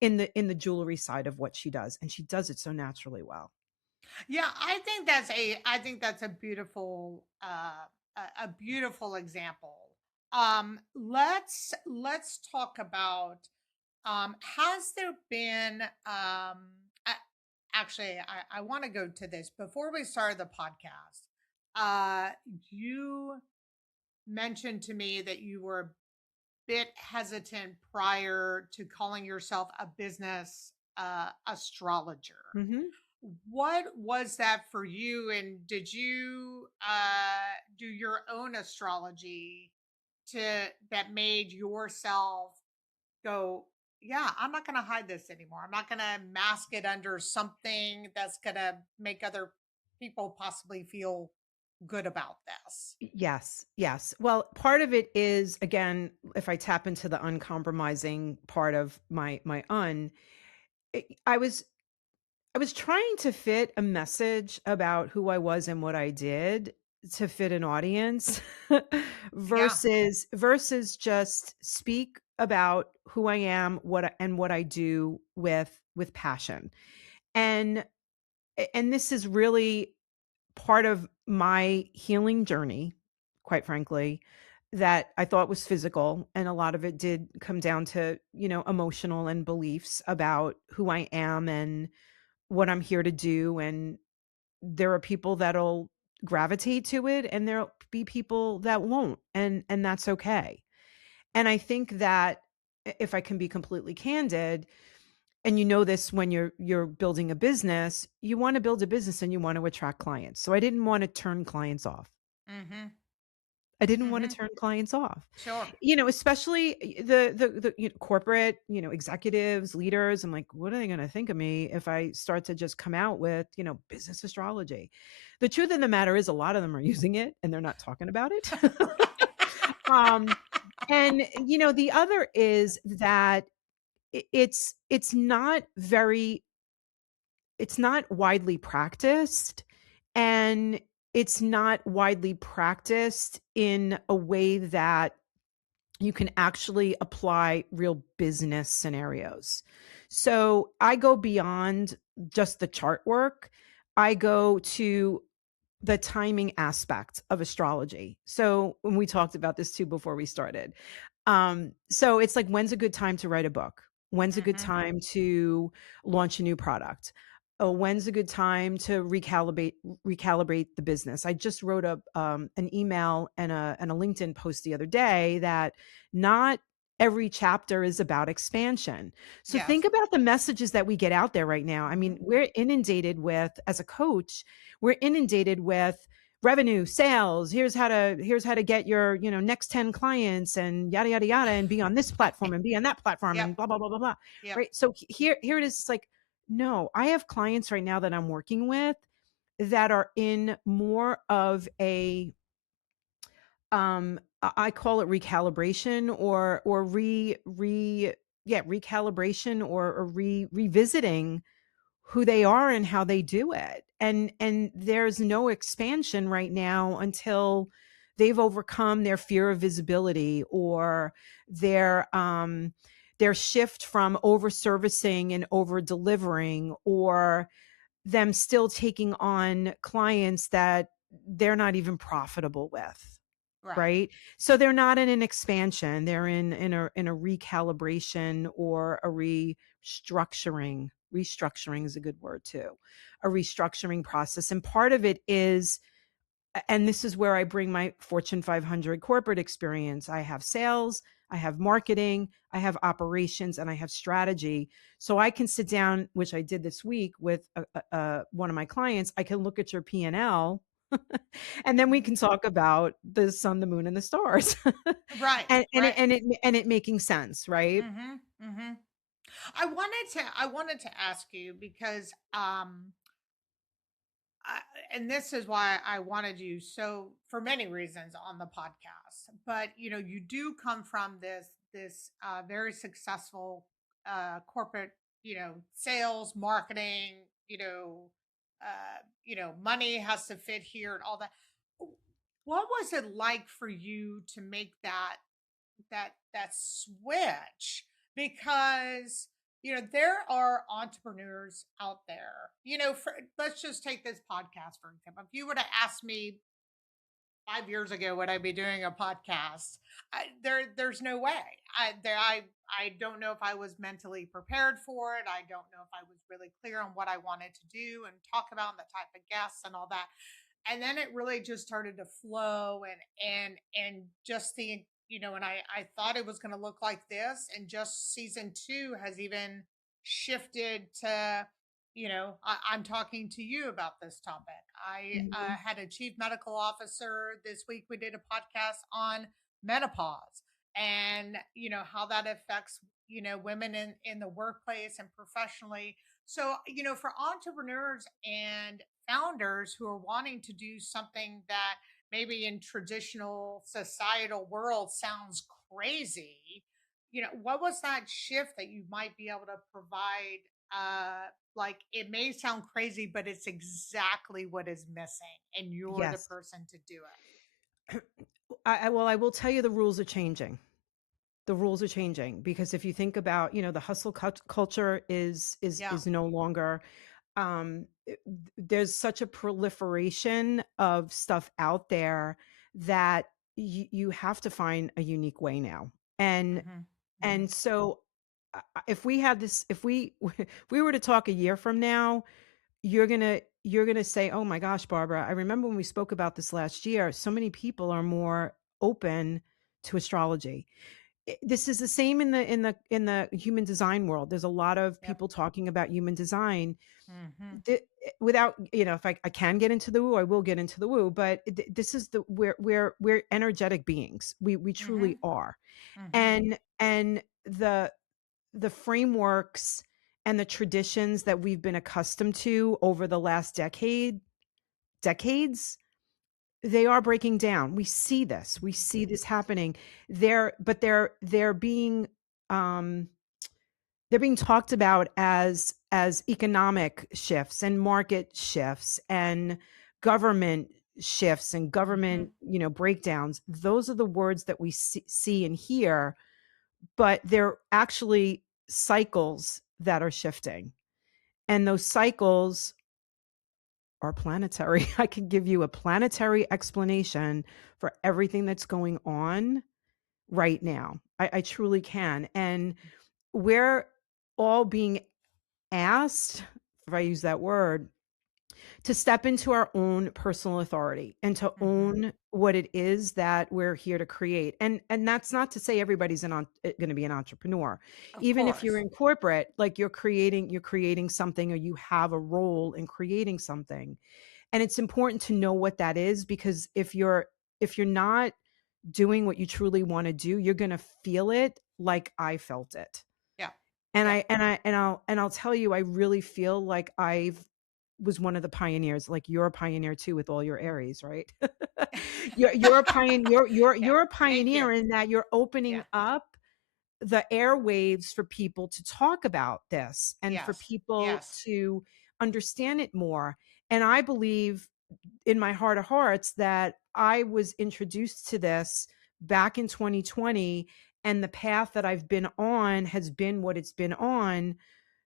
in the jewelry side of what she does, and she does it so naturally well. Yeah, I think that's a beautiful a beautiful example. Let's talk about has there been actually I want to go to this before we started the podcast. Uh you mentioned to me that you were a bit hesitant prior to calling yourself a business astrologer. Mhm. What was that for you? And did you do your own astrology to that made yourself go, yeah, I'm not going to hide this anymore. I'm not going to mask it under something that's going to make other people possibly feel good about this. Yes, yes. Well, part of it is, again, if I tap into the uncompromising part of I was trying to fit a message about who I was and what I did to fit an audience Yeah. versus just speak about who I am, what I do with passion. And and this is really part of my healing journey, quite frankly, that I thought was physical. And a lot of it did come down to, emotional and beliefs about who I am and what I'm here to do. And there are people that'll gravitate to it and there'll be people that won't. And that's okay. And I think that if I can be completely candid, and this when you're building a business, you want to build a business and you want to attract clients. So I didn't want to turn clients off. Mm-hmm. I didn't want to Mm-hmm. turn clients off. Sure. Especially the corporate, executives, leaders. I'm like, what are they going to think of me if I start to just come out with, business astrology? The truth of the matter is a lot of them are using it and they're not talking about it. um, and the other is that it's not very it's not widely practiced, and it's not widely practiced in a way that you can actually apply real business scenarios. So I go beyond just the chart work. I go to the timing aspect of astrology. So when we talked about this too before we started. So it's like, when's a good time to write a book? When's a good Mm-hmm. time to launch a new product? When's a good time to recalibrate the business? I just wrote an email and a LinkedIn post the other day that not every chapter is about expansion. So Yes. think about the messages that we get out there right now. I Mm-hmm. mean, we're inundated with, as a coach, we're inundated with revenue, sales. Here's how to get your, next 10 clients and yada, yada, yada, and be on this platform and be on that platform Yep. and blah, blah, blah, blah, blah. Yep. Right. So here it is. It's like, no, I have clients right now that I'm working with that are in more of a, I call it recalibration or recalibration or revisiting who they are and how they do it. And there's no expansion right now until they've overcome their fear of visibility or their shift from over servicing and over delivering, or them still taking on clients that they're not even profitable with. Right. Right. So they're not in an expansion. They're in a recalibration or a restructuring. Restructuring is a good word too. A restructuring process. And part of it is, and this is where I bring my Fortune 500 corporate experience. I have sales, I have marketing, I have operations, and I have strategy. So I can sit down, which I did this week with one of my clients. I can look at your P&L and then we Mm-hmm. can talk about the sun, the moon, and the stars, Right. and Right. it making sense, right? Mm-hmm. Mm-hmm. I wanted to ask you because I, and this is why I wanted you so for many reasons on the podcast. But you do come from this very successful corporate, sales, marketing, money has to fit here and all that. What was it like for you to make that switch? Because there are entrepreneurs out there, let's just take this podcast for example. If you would have asked me 5 years ago would I be doing a podcast, there's no way. I don't know if I was mentally prepared for it. I don't know if I was really clear on what I wanted to do and talk about and the type of guests and all that. And then it really just started to flow and just and I thought it was going to look like this, and just season 2 has even shifted to I'm talking to you about this topic. I Mhm. had a chief medical officer this week. We did a podcast on menopause and how that affects women in the workplace and professionally. So for entrepreneurs and founders who are wanting to do something that maybe in traditional societal world sounds crazy, what was that shift that you might be able to provide? Like, it may sound crazy, but it's exactly what is missing, and you're the Yes. person to do it. Well, I will tell you the rules are changing. the rules are changing, because if you think about, the hustle culture Yeah. is no longer, there's such a proliferation of stuff out there that you have to find a unique way now. And Hmm. Hmm. and so, if we had this, if we if we were to talk a year from now, you're gonna say, "Oh my gosh, Barbara, I remember when we spoke about this last year. So many people are more open to astrology." This is the same in the human design world. There's a lot of Yep. people talking about human design. Hmm. Without, if I can get into the woo, I will get into the woo. But this is the we're energetic beings. We Hmm. truly are. Hmm. And the frameworks and the traditions that we've been accustomed to over the last decades, they are breaking down. We see this. We see this happening. They're being, um they're being talked about as economic shifts and market shifts and government shifts and Hmm. government, breakdowns. Those are the words that we see and hear, but they're actually cycles that are shifting. And those cycles are planetary. I can give you a planetary explanation for everything that's going on right now. I truly can. And we're all being asked, if I use that word, to step into our own personal authority and to Hmm. own what it is that we're here to create. And that's not to say everybody's going to be an entrepreneur. Of Even if you're course. in corporate, like you're creating something, or you have a role in creating something. And it's important to know what that is, because if you're not doing what you truly want to do, you're going to feel it like I felt it. Yeah. And Yeah. I'll tell you, I really feel like I was one of the pioneers. Like, you're a pioneer too, with all your Aries, right? You're a pioneer. Yeah. You're a Thank you. pioneer in that you're Yeah. opening up the airwaves for people to talk about this, and for Yes. people Yes. to understand it more. And I believe in my heart of hearts that I was introduced to this back in 2020, and the path that I've been on has been what it's been on,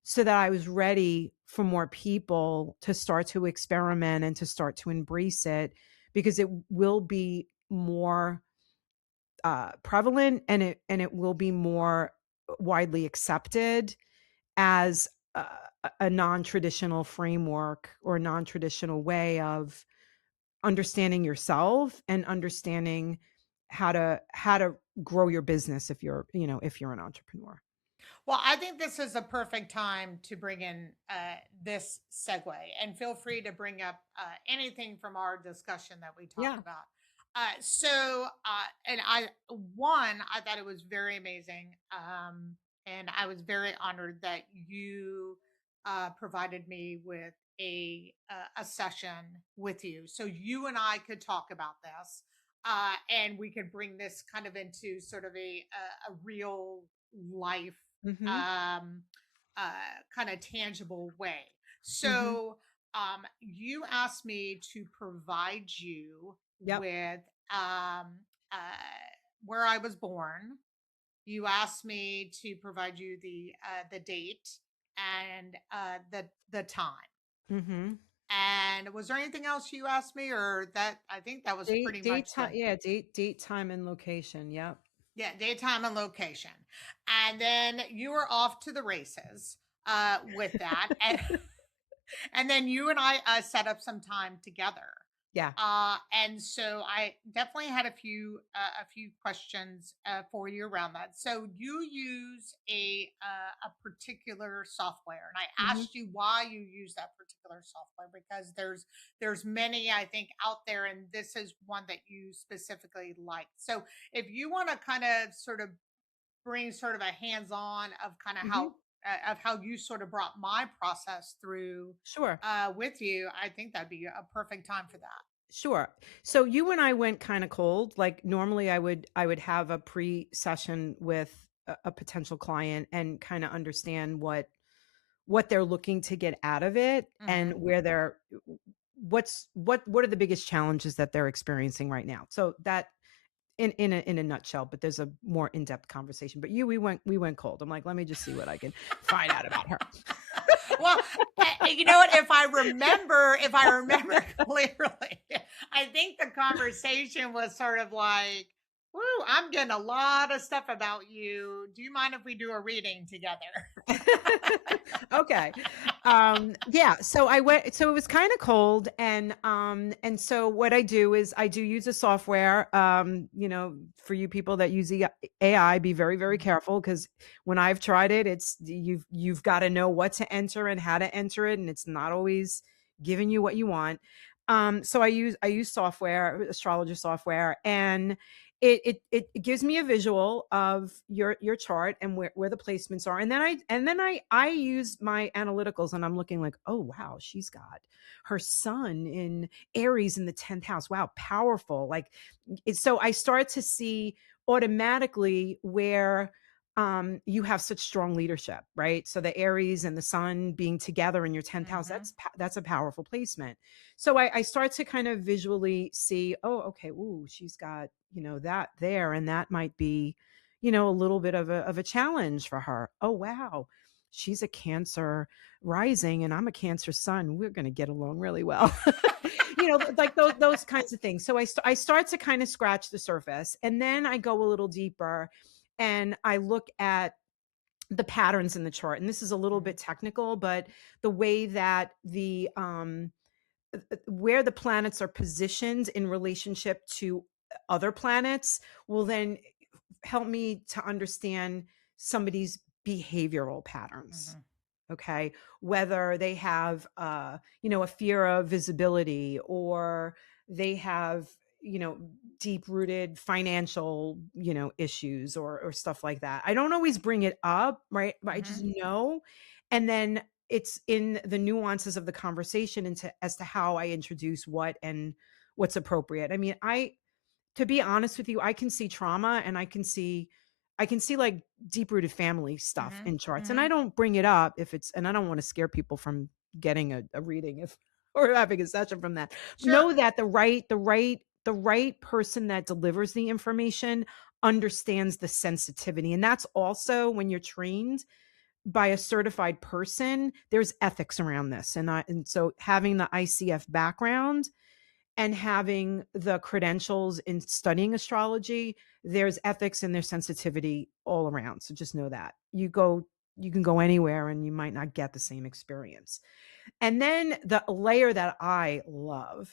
so that I was ready for more people to start to experiment and to start to embrace it, because it will be more prevalent, and it will be more widely accepted as a non-traditional framework, or a non-traditional way of understanding yourself and understanding how to grow your business, if you're an entrepreneur. Well, I think this is a perfect time to bring in this segue, and feel free to bring up anything from our discussion that we talked Yeah. about. And I thought it was very amazing. And I was very honored that you provided me with a session with you, so you and I could talk about this, and we could bring this kind of into sort of a real life, Mhm. um, uh, kind of tangible way. Mhm. So, you asked me to provide you Yep. with um, uh, where I was born. You asked me to provide you the date and the time. Mhm. And was there anything else you asked me, or that? I think that was pretty much Time, the yeah, date, time, and location. Yep. yeah, daytime and location. And then you were off to the races with that. And then you and I set up some time together. Yeah. And so I definitely had a few questions for you around that. So you use a particular software, and I Mhm. asked you why you use that particular software, because there's many, I think, out there, and this is one that you specifically like. So if you want to kind of sort of bring sort of a hands-on of kind Mhm. of how you sort of brought my process through Sure. with you, I think that'd be a perfect time for that. Sure. So you and I went kind of cold. Like, normally I would have a pre-session with a potential client, and kind of understand what they're looking to get out of it, and Hmm. where they're what are the biggest challenges that they're experiencing right now. So in a nutshell, but there's a more in-depth conversation. But we went cold. I'm like, let me just see what I can find out about her. Well, you know what? If I remember clearly, I think the conversation was sort of like, "Woo, I'm getting a lot of stuff about you. Do you mind if we do a reading together?" Okay. Yeah, so it was kind of cold, and so what I do is I do use a software. For you people that use AI, be very, very Mhm, careful, because when I've tried it, it's you've got to know what to enter and how to enter it, and it's not always giving you what you want. So I use software, astrologer software, and it gives me a visual of your chart and where the placements are, and then I use my analyticals, and I'm looking like, oh wow, she's got her sun in Aries in the 10th house. Wow, powerful. Like, so I start to see automatically where you have such strong leadership, right? So the Aries and the sun being together in your 10th house, mhm, that's a powerful placement. So I start to kind of visually see, oh, okay, ooh, she's got, that there, and that might be, a little bit of a challenge for her. Oh, wow. She's a Cancer rising and I'm a Cancer sun. We're going to get along really well. Like those kinds of things. So I start to kind of scratch the surface, and then I go a little deeper and I look at the patterns in the chart. And this is a little mhm, bit technical, but the way that where the planets are positioned in relationship to other planets will then help me to understand somebody's behavioral patterns. mhm, Okay, whether they have a fear of visibility, or they have, deep rooted financial, issues, or stuff like that. I don't always bring it up, right? But I just mhm. know, and then it's in the nuances of the conversation into as to how I introduce what and what's appropriate. I mean, to be honest with you, I can see trauma, and I can see like deep rooted family stuff Mhm, in charts. And I mhm. don't bring it up if it's, and I don't want to scare people from getting a reading if or having a session from that. Sure. Know that the right person that delivers the information understands the sensitivity. And that's also when you're trained by a certified person, there's ethics around this. And so having the ICF background and having the credentials in studying astrology, there's ethics and there's sensitivity all around. So just know that you can go anywhere and you might not get the same experience. And then the layer that I love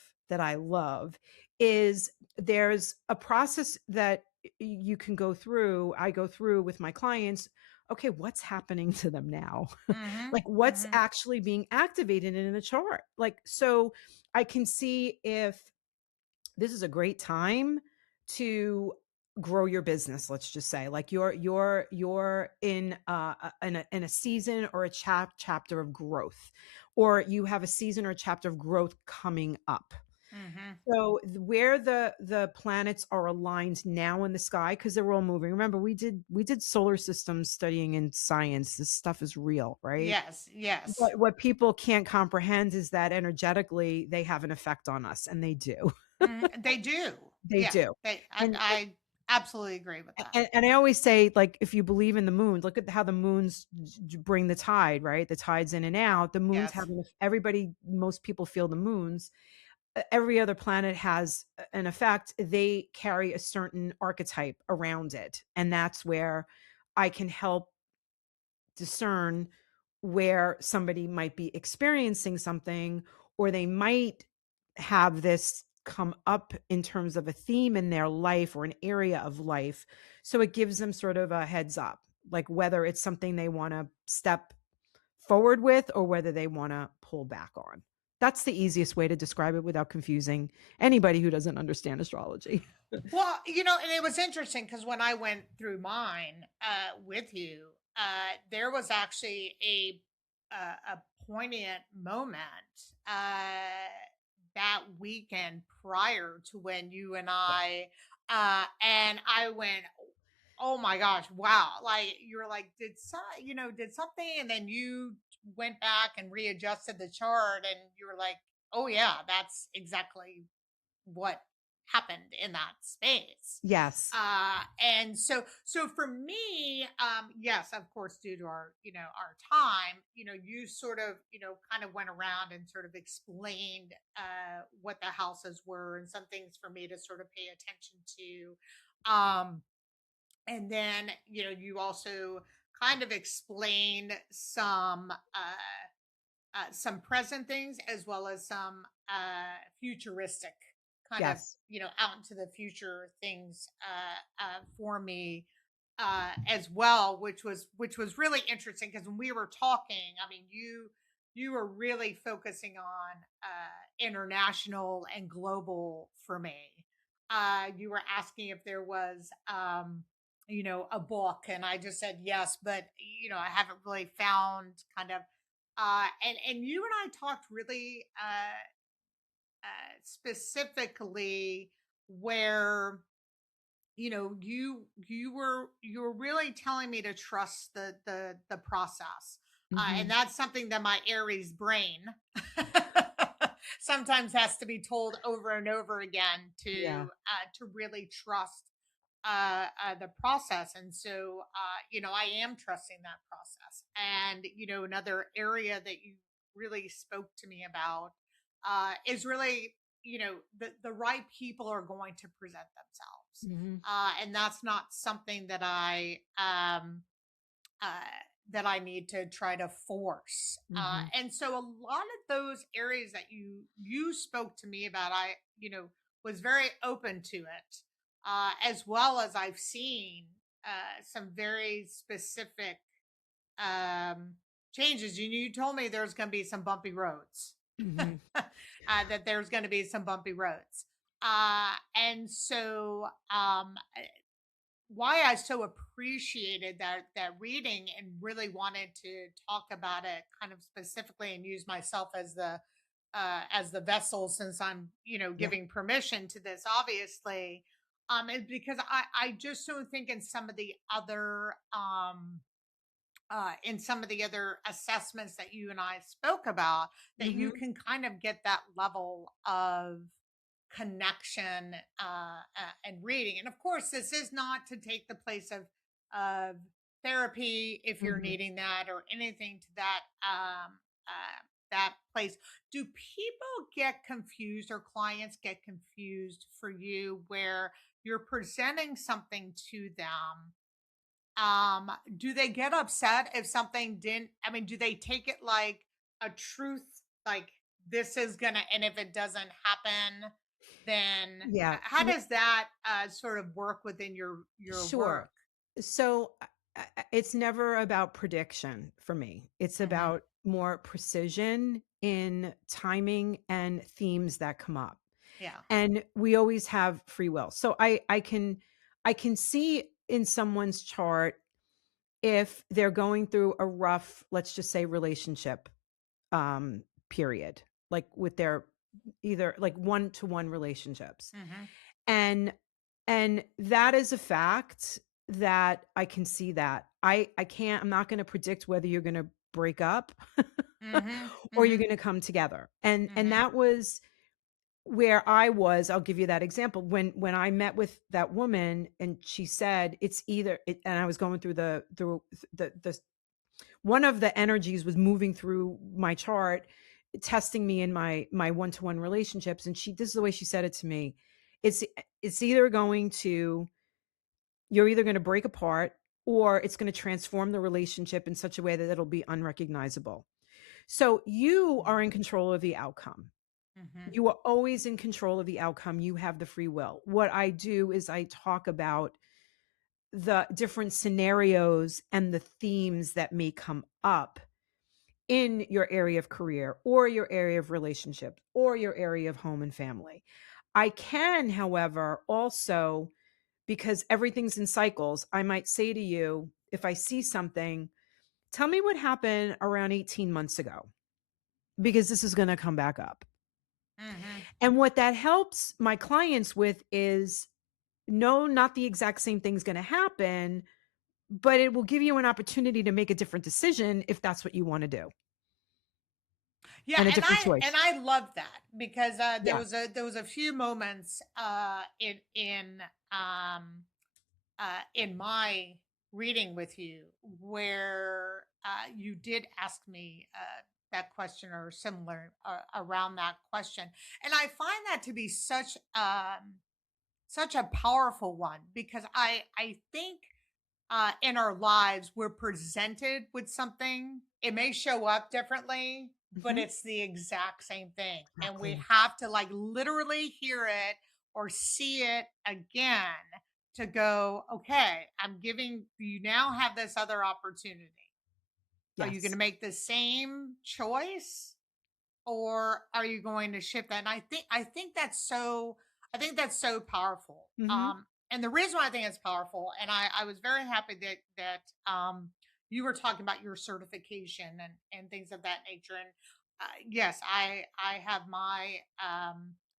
is there's a process that you can go through. I go through with my clients. Okay, what's happening to them now? Mhm, Like, what's mhm, actually being activated in the chart? Like, so I can see if this is a great time to grow your business. Let's just say, like, you're in a season or a chapter of growth, or you have a season or a chapter of growth coming up. mhm. So where the planets are aligned now in the sky, because they're all moving. Remember, we did solar systems studying in science. This stuff is real, right? Yes, yes. What people can't comprehend is that energetically they have an effect on us, and they do. Mhm, they do. They Yeah, do. they And I absolutely agree with that. and I always say, like, if you believe in the moons, look at how the moons bring the tide, right? The tides in and out. The moons Yes. have everybody, most people feel the moons. Every other planet has an effect. They carry a certain archetype around it, and that's where I can help discern where somebody might be experiencing something, or they might have this come up in terms of a theme in their life or an area of life. So it gives them sort of a heads up, like whether it's something they want to step forward with or whether they want to pull back on. That's the easiest way to describe it without confusing anybody who doesn't understand astrology. Well, and it was interesting because when I went through mine with you, there was actually a poignant moment that weekend prior to when you and and I went, oh my gosh, wow! Like you were like, did something, and then you went back and readjusted the chart, and you were like, oh yeah, that's exactly what happened in that space. Yes. And so for me, yes, of course, due to our, our time, you sort of, kind of went around and sort of explained what the houses were and some things for me to sort of pay attention to. And then, you also kind of explained some present things as well as some futuristic kind of, Yes. out into the future things for me as well, which was really interesting because when we were talking, I mean, you were really focusing on international and global for me. You were asking if there was a book, and I just said yes, but I haven't really found kind of and you and I talked really specifically where you were really telling me to trust the process, and Hmm. that's something that my Aries brain sometimes has to be told over and over again Yeah. to really trust the process. And so, I am trusting that process. And, another area that you really spoke to me about is really, the right people are going to present themselves. Hmm. And that's not something uh, that I need to try to force. Hmm. And so a lot of those areas that you spoke to me about, I was very open to it, as well as I've seen some very specific um, changes. You told me there's going to be some bumpy roads, Hmm. that there's going to be some bumpy roads. And so why I so appreciated that reading and really wanted to talk about it kind of specifically and use myself as the vessel, since I'm Yeah. giving permission to this, obviously, is because I just don't think in some of the other assessments that you and I spoke about, that you Hmm. can kind of get that level of connection and reading. And of course, this is not to take the place of therapy if you're Hmm. needing that or anything to that place. Do people get confused or clients get confused for you where you're presenting something to them? Do they get upset if something didn't, I mean, do they take it like a truth, like this is gonna, and if it doesn't happen, then Yeah. how does that sort of work within your Sure. work? So it's never about prediction for me. It's Hmm. about more precision in timing and themes that come up. Yeah. And we always have free will. So I can see in someone's chart if they're going through a rough, let's just say, relationship period, like with their either like one-to-one relationships. Hmm. And that is a fact that I can see that. I can't, I'm not going to predict whether you're going to break up Hmm. or you're Hmm. going to come together. And Hmm. that was where I was. I'll give you that example. When I met with that woman and she said it's either and I was going through the one of the energies was moving through my chart, testing me in my one-to-one relationships, and this is the way she said it to me. it's it's either going to you're either going to break apart or it's going to transform the relationship in such a way that it'll be unrecognizable. So you are in control of the outcome. Hmm. You are always in control of the outcome. You have the free will. What I do is I talk about the different scenarios and the themes that may come up in your area of career or your area of relationship or your area of home and family. I can, however, also, because everything's in cycles, I might say to you, if I see something, tell me what happened around 18 months ago, because this is going to come back up. Hmm. And what that helps my clients with is no, not the exact same thing's going to happen, but it will give you an opportunity to make a different decision if that's what you want to do. Yeah, and a and different and choice. I love that because Yeah. there was a few moments um in my reading with you where you did ask me that question or similar around that question, and I find that to be such a powerful one because I think in our lives we're presented with something. It may show up differently, but Hmm. it's the exact same thing, and we Exactly. have to like literally hear it or see it again to go, okay, I'm giving you now have this other opportunity. Are you going to Yes. make the same choice or are you going to shift that? And I think that's so powerful. Hmm. And the reason why I think it's powerful, and I was very happy that you were talking about your certification and things of that nature. And yes, I have my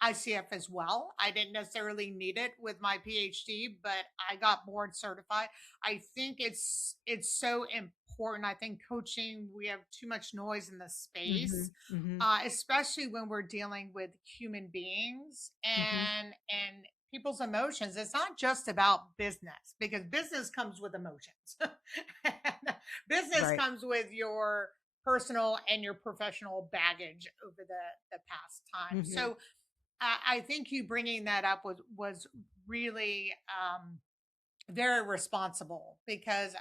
ICF as well. I didn't necessarily need it with my PhD, but I got board certified. I think it's so important. I think coaching, we have too much noise in the Hmm. space, Hmm. especially when we're dealing with human beings Hmm. and people's emotions. It's not just about business because business comes with emotions. And business Right. comes with your personal and your professional baggage over the past time. Hmm. So I think you bringing that up was really very responsible because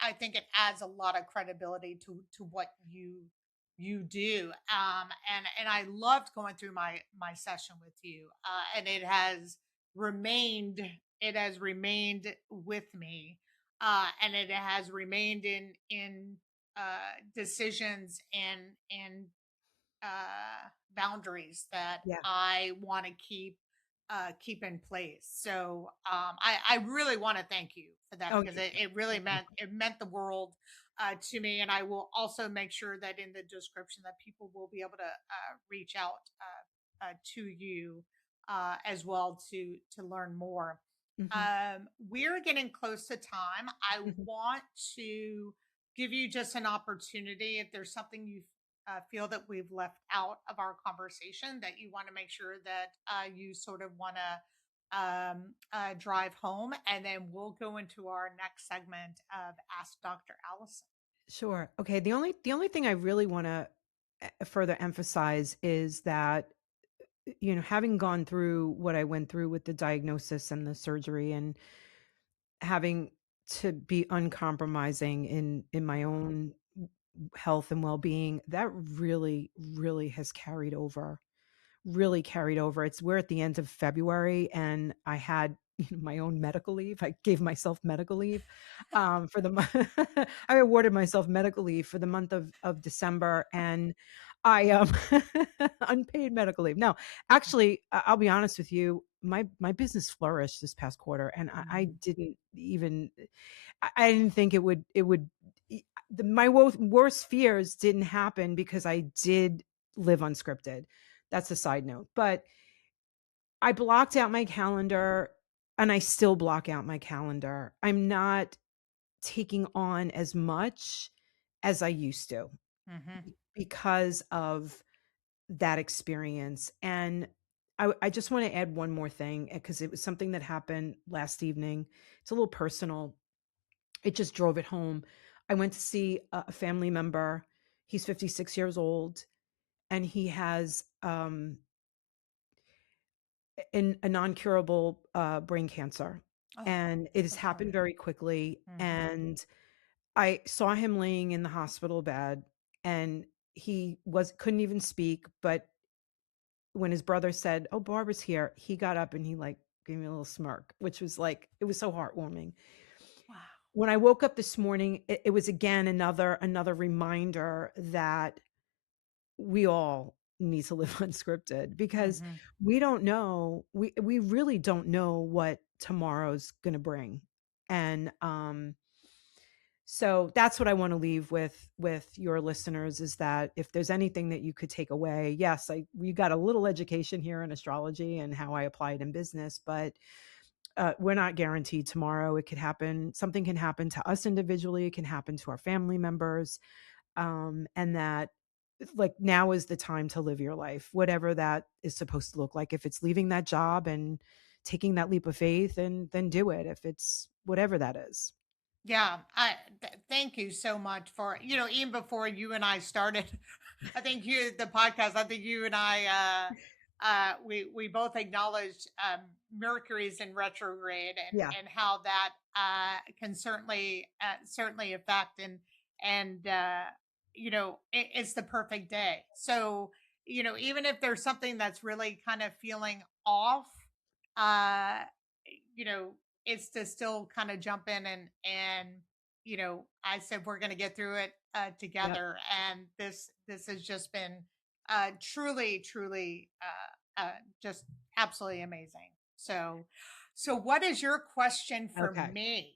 I think it adds a lot of credibility to what you do. And I loved going through my session with you, and it has remained with me, and it has remained in decisions and boundaries that Yeah. I want to keep in place. So I really want to thank you for that Oh, because it really it meant the world to me. And I will also make sure that in the description that people will be able to reach out to you as well to learn more. hmm We're getting close to time. I hmm want to give you just an opportunity if there's something you feel that we've left out of our conversation that you want to make sure that you sort of want to drive home, and then we'll go into our next segment of Ask Dr. Allison. Sure. Okay. The only thing I really want to further emphasize is that, having gone through what I went through with the diagnosis and the surgery, and having to be uncompromising in my own health and well-being, that really, really has carried over. Really carried over. We're at the end of February, and I had my own medical leave. I gave myself medical leave for the month. I awarded myself medical leave for the month of December, and I unpaid medical leave. No, actually, I'll be honest with you. My business flourished this past quarter, and I Mhm. didn't even. I didn't think it would. My worst fears didn't happen because I did live unscripted. That's a side note. But I blocked out my calendar, and I still block out my calendar. I'm not taking on as much as I used to Mhm. because of that experience. And I just want to add one more thing because it was something that happened last evening. It's a little personal. It just drove it home. I went to see a family member. He's 56 years old, and he has a non-curable brain cancer, Oh, and it has so sorry. happened very quickly. Mhm. And I saw him laying in the hospital bed, and he was couldn't even speak. But when his brother said, "Oh, Barbara's here," he got up and he like gave me a little smirk, which was like it was so heartwarming. Wow. When I woke up this morning, it was again another reminder that we all need to live unscripted, because Mhm. we don't know, we really don't know what tomorrow's going to bring. And so that's what I want to leave with your listeners, is that if there's anything that you could take away, yes, we got a little education here in astrology and how I apply it in business, but we're not guaranteed tomorrow. It could happen, something can happen to us individually, it can happen to our family members, and that like now is the time to live your life, whatever that is supposed to look like. If it's leaving that job and taking that leap of faith, and then do it. If it's whatever that is. Yeah, thank you so much for, even before you and I started, I think the podcast, I think you and I, we both acknowledged Mercury's in retrograde, Yeah. and how that can certainly affect, and it's the perfect day. So, even if there's something that's really kind of feeling off, uh, you know, it's to still kind of jump in, and I said we're going to get through it Yep. together, and this has just been truly just absolutely amazing. So what is your question for Okay. me?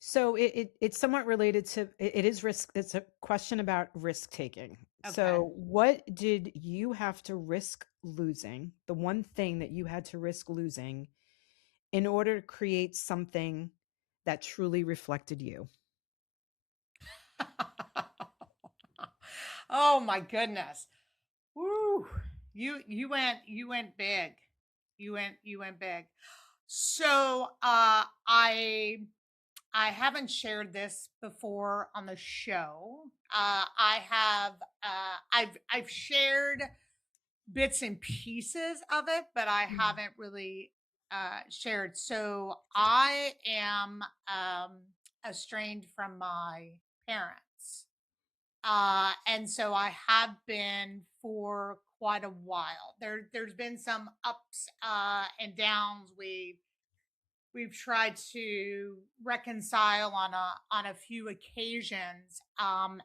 So it's somewhat related to it is risk. It's a question about risk taking. Okay. So what did you have to risk losing? The one thing that you had to risk losing in order to create something that truly reflected you. Oh my goodness. Woo. You went big. You went big. So I haven't shared this before on the show. I have I've shared bits and pieces of it, but I Mm. haven't really shared. So I am estranged from my parents. And so I have been for quite a while. There's been some ups and downs. We've tried to reconcile on a few occasions, and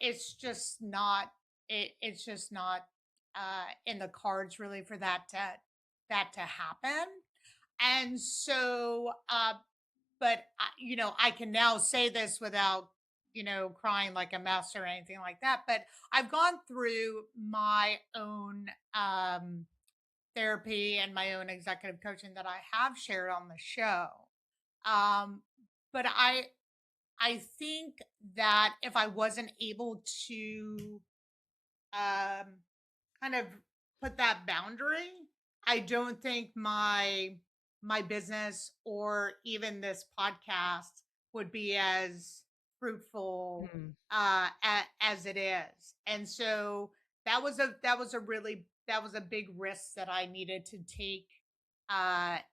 it's just not in the cards really for that to happen. And so, but I can now say this without crying like a mess or anything like that. But I've gone through my own therapy and my own executive coaching that I have shared on the show. Um, but I think that if I wasn't able to um, kind of put that boundary, I don't think my business or even this podcast would be as fruitful Mm. as it is. And so that was a big risk that I needed to take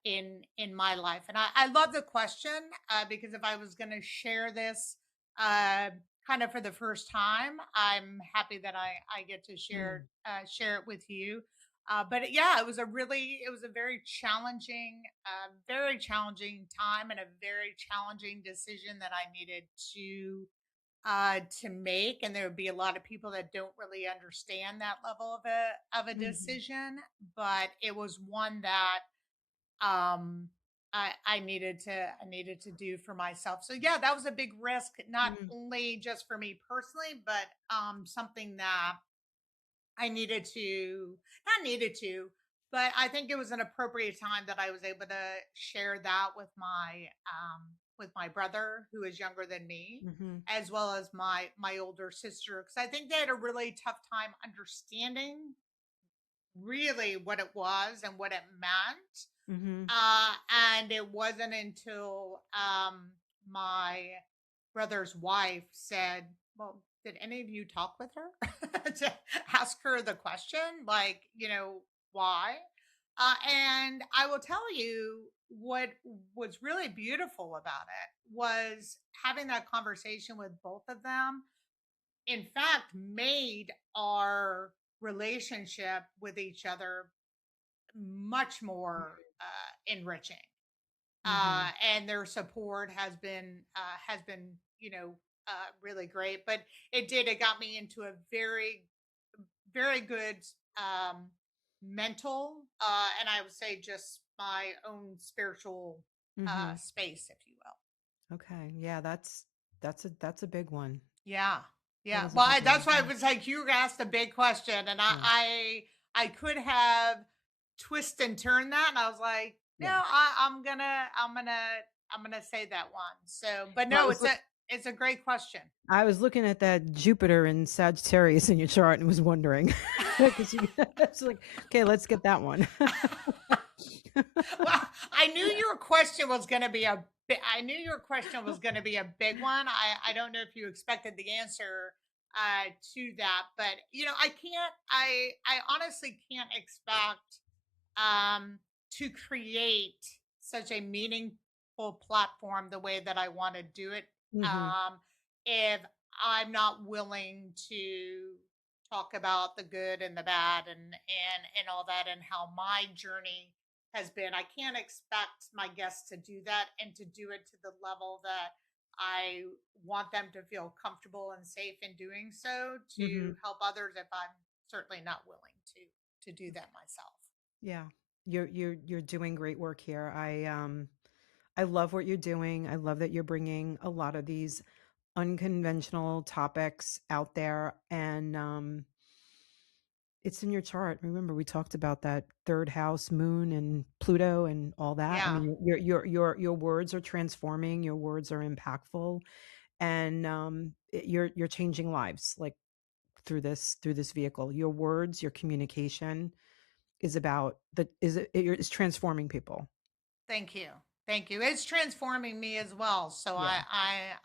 in my life. And I love the question, because if I was going to share this uh, kind of for the first time, I'm happy that I get to Mm. share it with you. But yeah, it was a very challenging time, and a very challenging decision that I needed to make. And there would be a lot of people that don't really understand that level of a Mhm. decision, but it was one that um I needed to do for myself. So yeah, that was a big risk, not Mm. only just for me personally, but something that I needed to not needed to, but I think it was an appropriate time that I was able to share that with my brother, who is younger than me, Mhm. as well as my older sister, because I think they had a really tough time understanding really what it was and what it meant. Mhm. And it wasn't until my brother's wife said, "Well, did any of you talk with her to ask her the question, like, why?" And I will tell you what was really beautiful about it was having that conversation with both of them. In fact, made our relationship with each other much more enriching, Mhm. and their support has been really great. But it got me into a very good um mental, and I would say just my own spiritual Mhm. space, if you will. Okay. Yeah, that's a big one. Yeah, That yeah. is a Well, big that's one. why I was like, you asked a big question, and Yeah. I could have twist and turn that, and I was like, no, Yeah. I'm gonna say that one. So, but Well, I no, was look. It's a great question. I was looking at that Jupiter in Sagittarius in your chart and was wondering. It's like, okay, let's get that one. Well, I knew your question was going to be a I knew your question was going to be a big one. I don't know if you expected the answer to that, but I honestly can't expect to create such a meaningful platform the way that I want to do it Hmm. if I'm not willing to talk about the good and the bad and all that and how my journey has been. I can't expect my guests to do that and to do it to the level that I want them to feel comfortable and safe in doing so to Hmm. help others if I'm certainly not willing to do that myself. Yeah. You're doing great work here. I love what you're doing. I love that you're bringing a lot of these unconventional topics out there, and it's in your chart. Remember, we talked about that third house, moon, and Pluto, and all that. I Yeah. mean, your words are transforming. Your words are impactful, and you're changing lives like through this vehicle. Your words, your communication is about is transforming people. Thank you. Thank you. It's transforming me as well. So Yeah.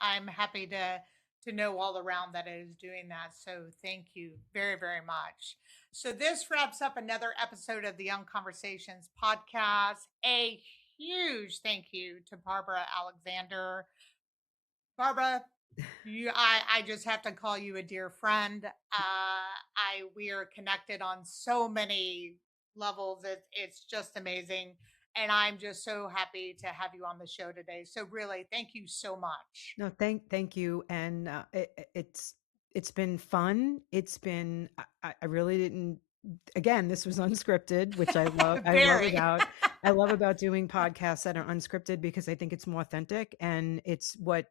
I'm happy to know all around that it is doing that. So thank you very, very much. So this wraps up another episode of the Young Conversations podcast. A huge thank you to Barbara Alexander. Barbara, I just have to call you a dear friend. We are connected on so many levels. It's just amazing, and I'm just so happy to have you on the show today. So really, thank you so much. No, thank you, and it's been fun. It's been I really didn't. Again, this was unscripted, which I love. Very. I love about doing podcasts that are unscripted because I think it's more authentic and it's what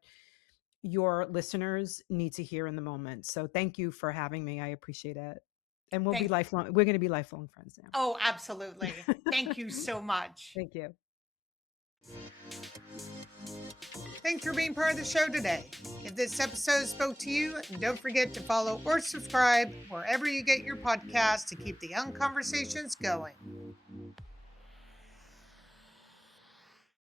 your listeners need to hear in the moment. So thank you for having me. I appreciate it, and we'll be Thank. lifelong. We're going to be lifelong friends Oh, absolutely. now. Thank you so much. Thank you. Thanks for being part of the show today. If this episode spoke to you, don't forget to follow or subscribe wherever you get your podcasts to keep the young conversations going.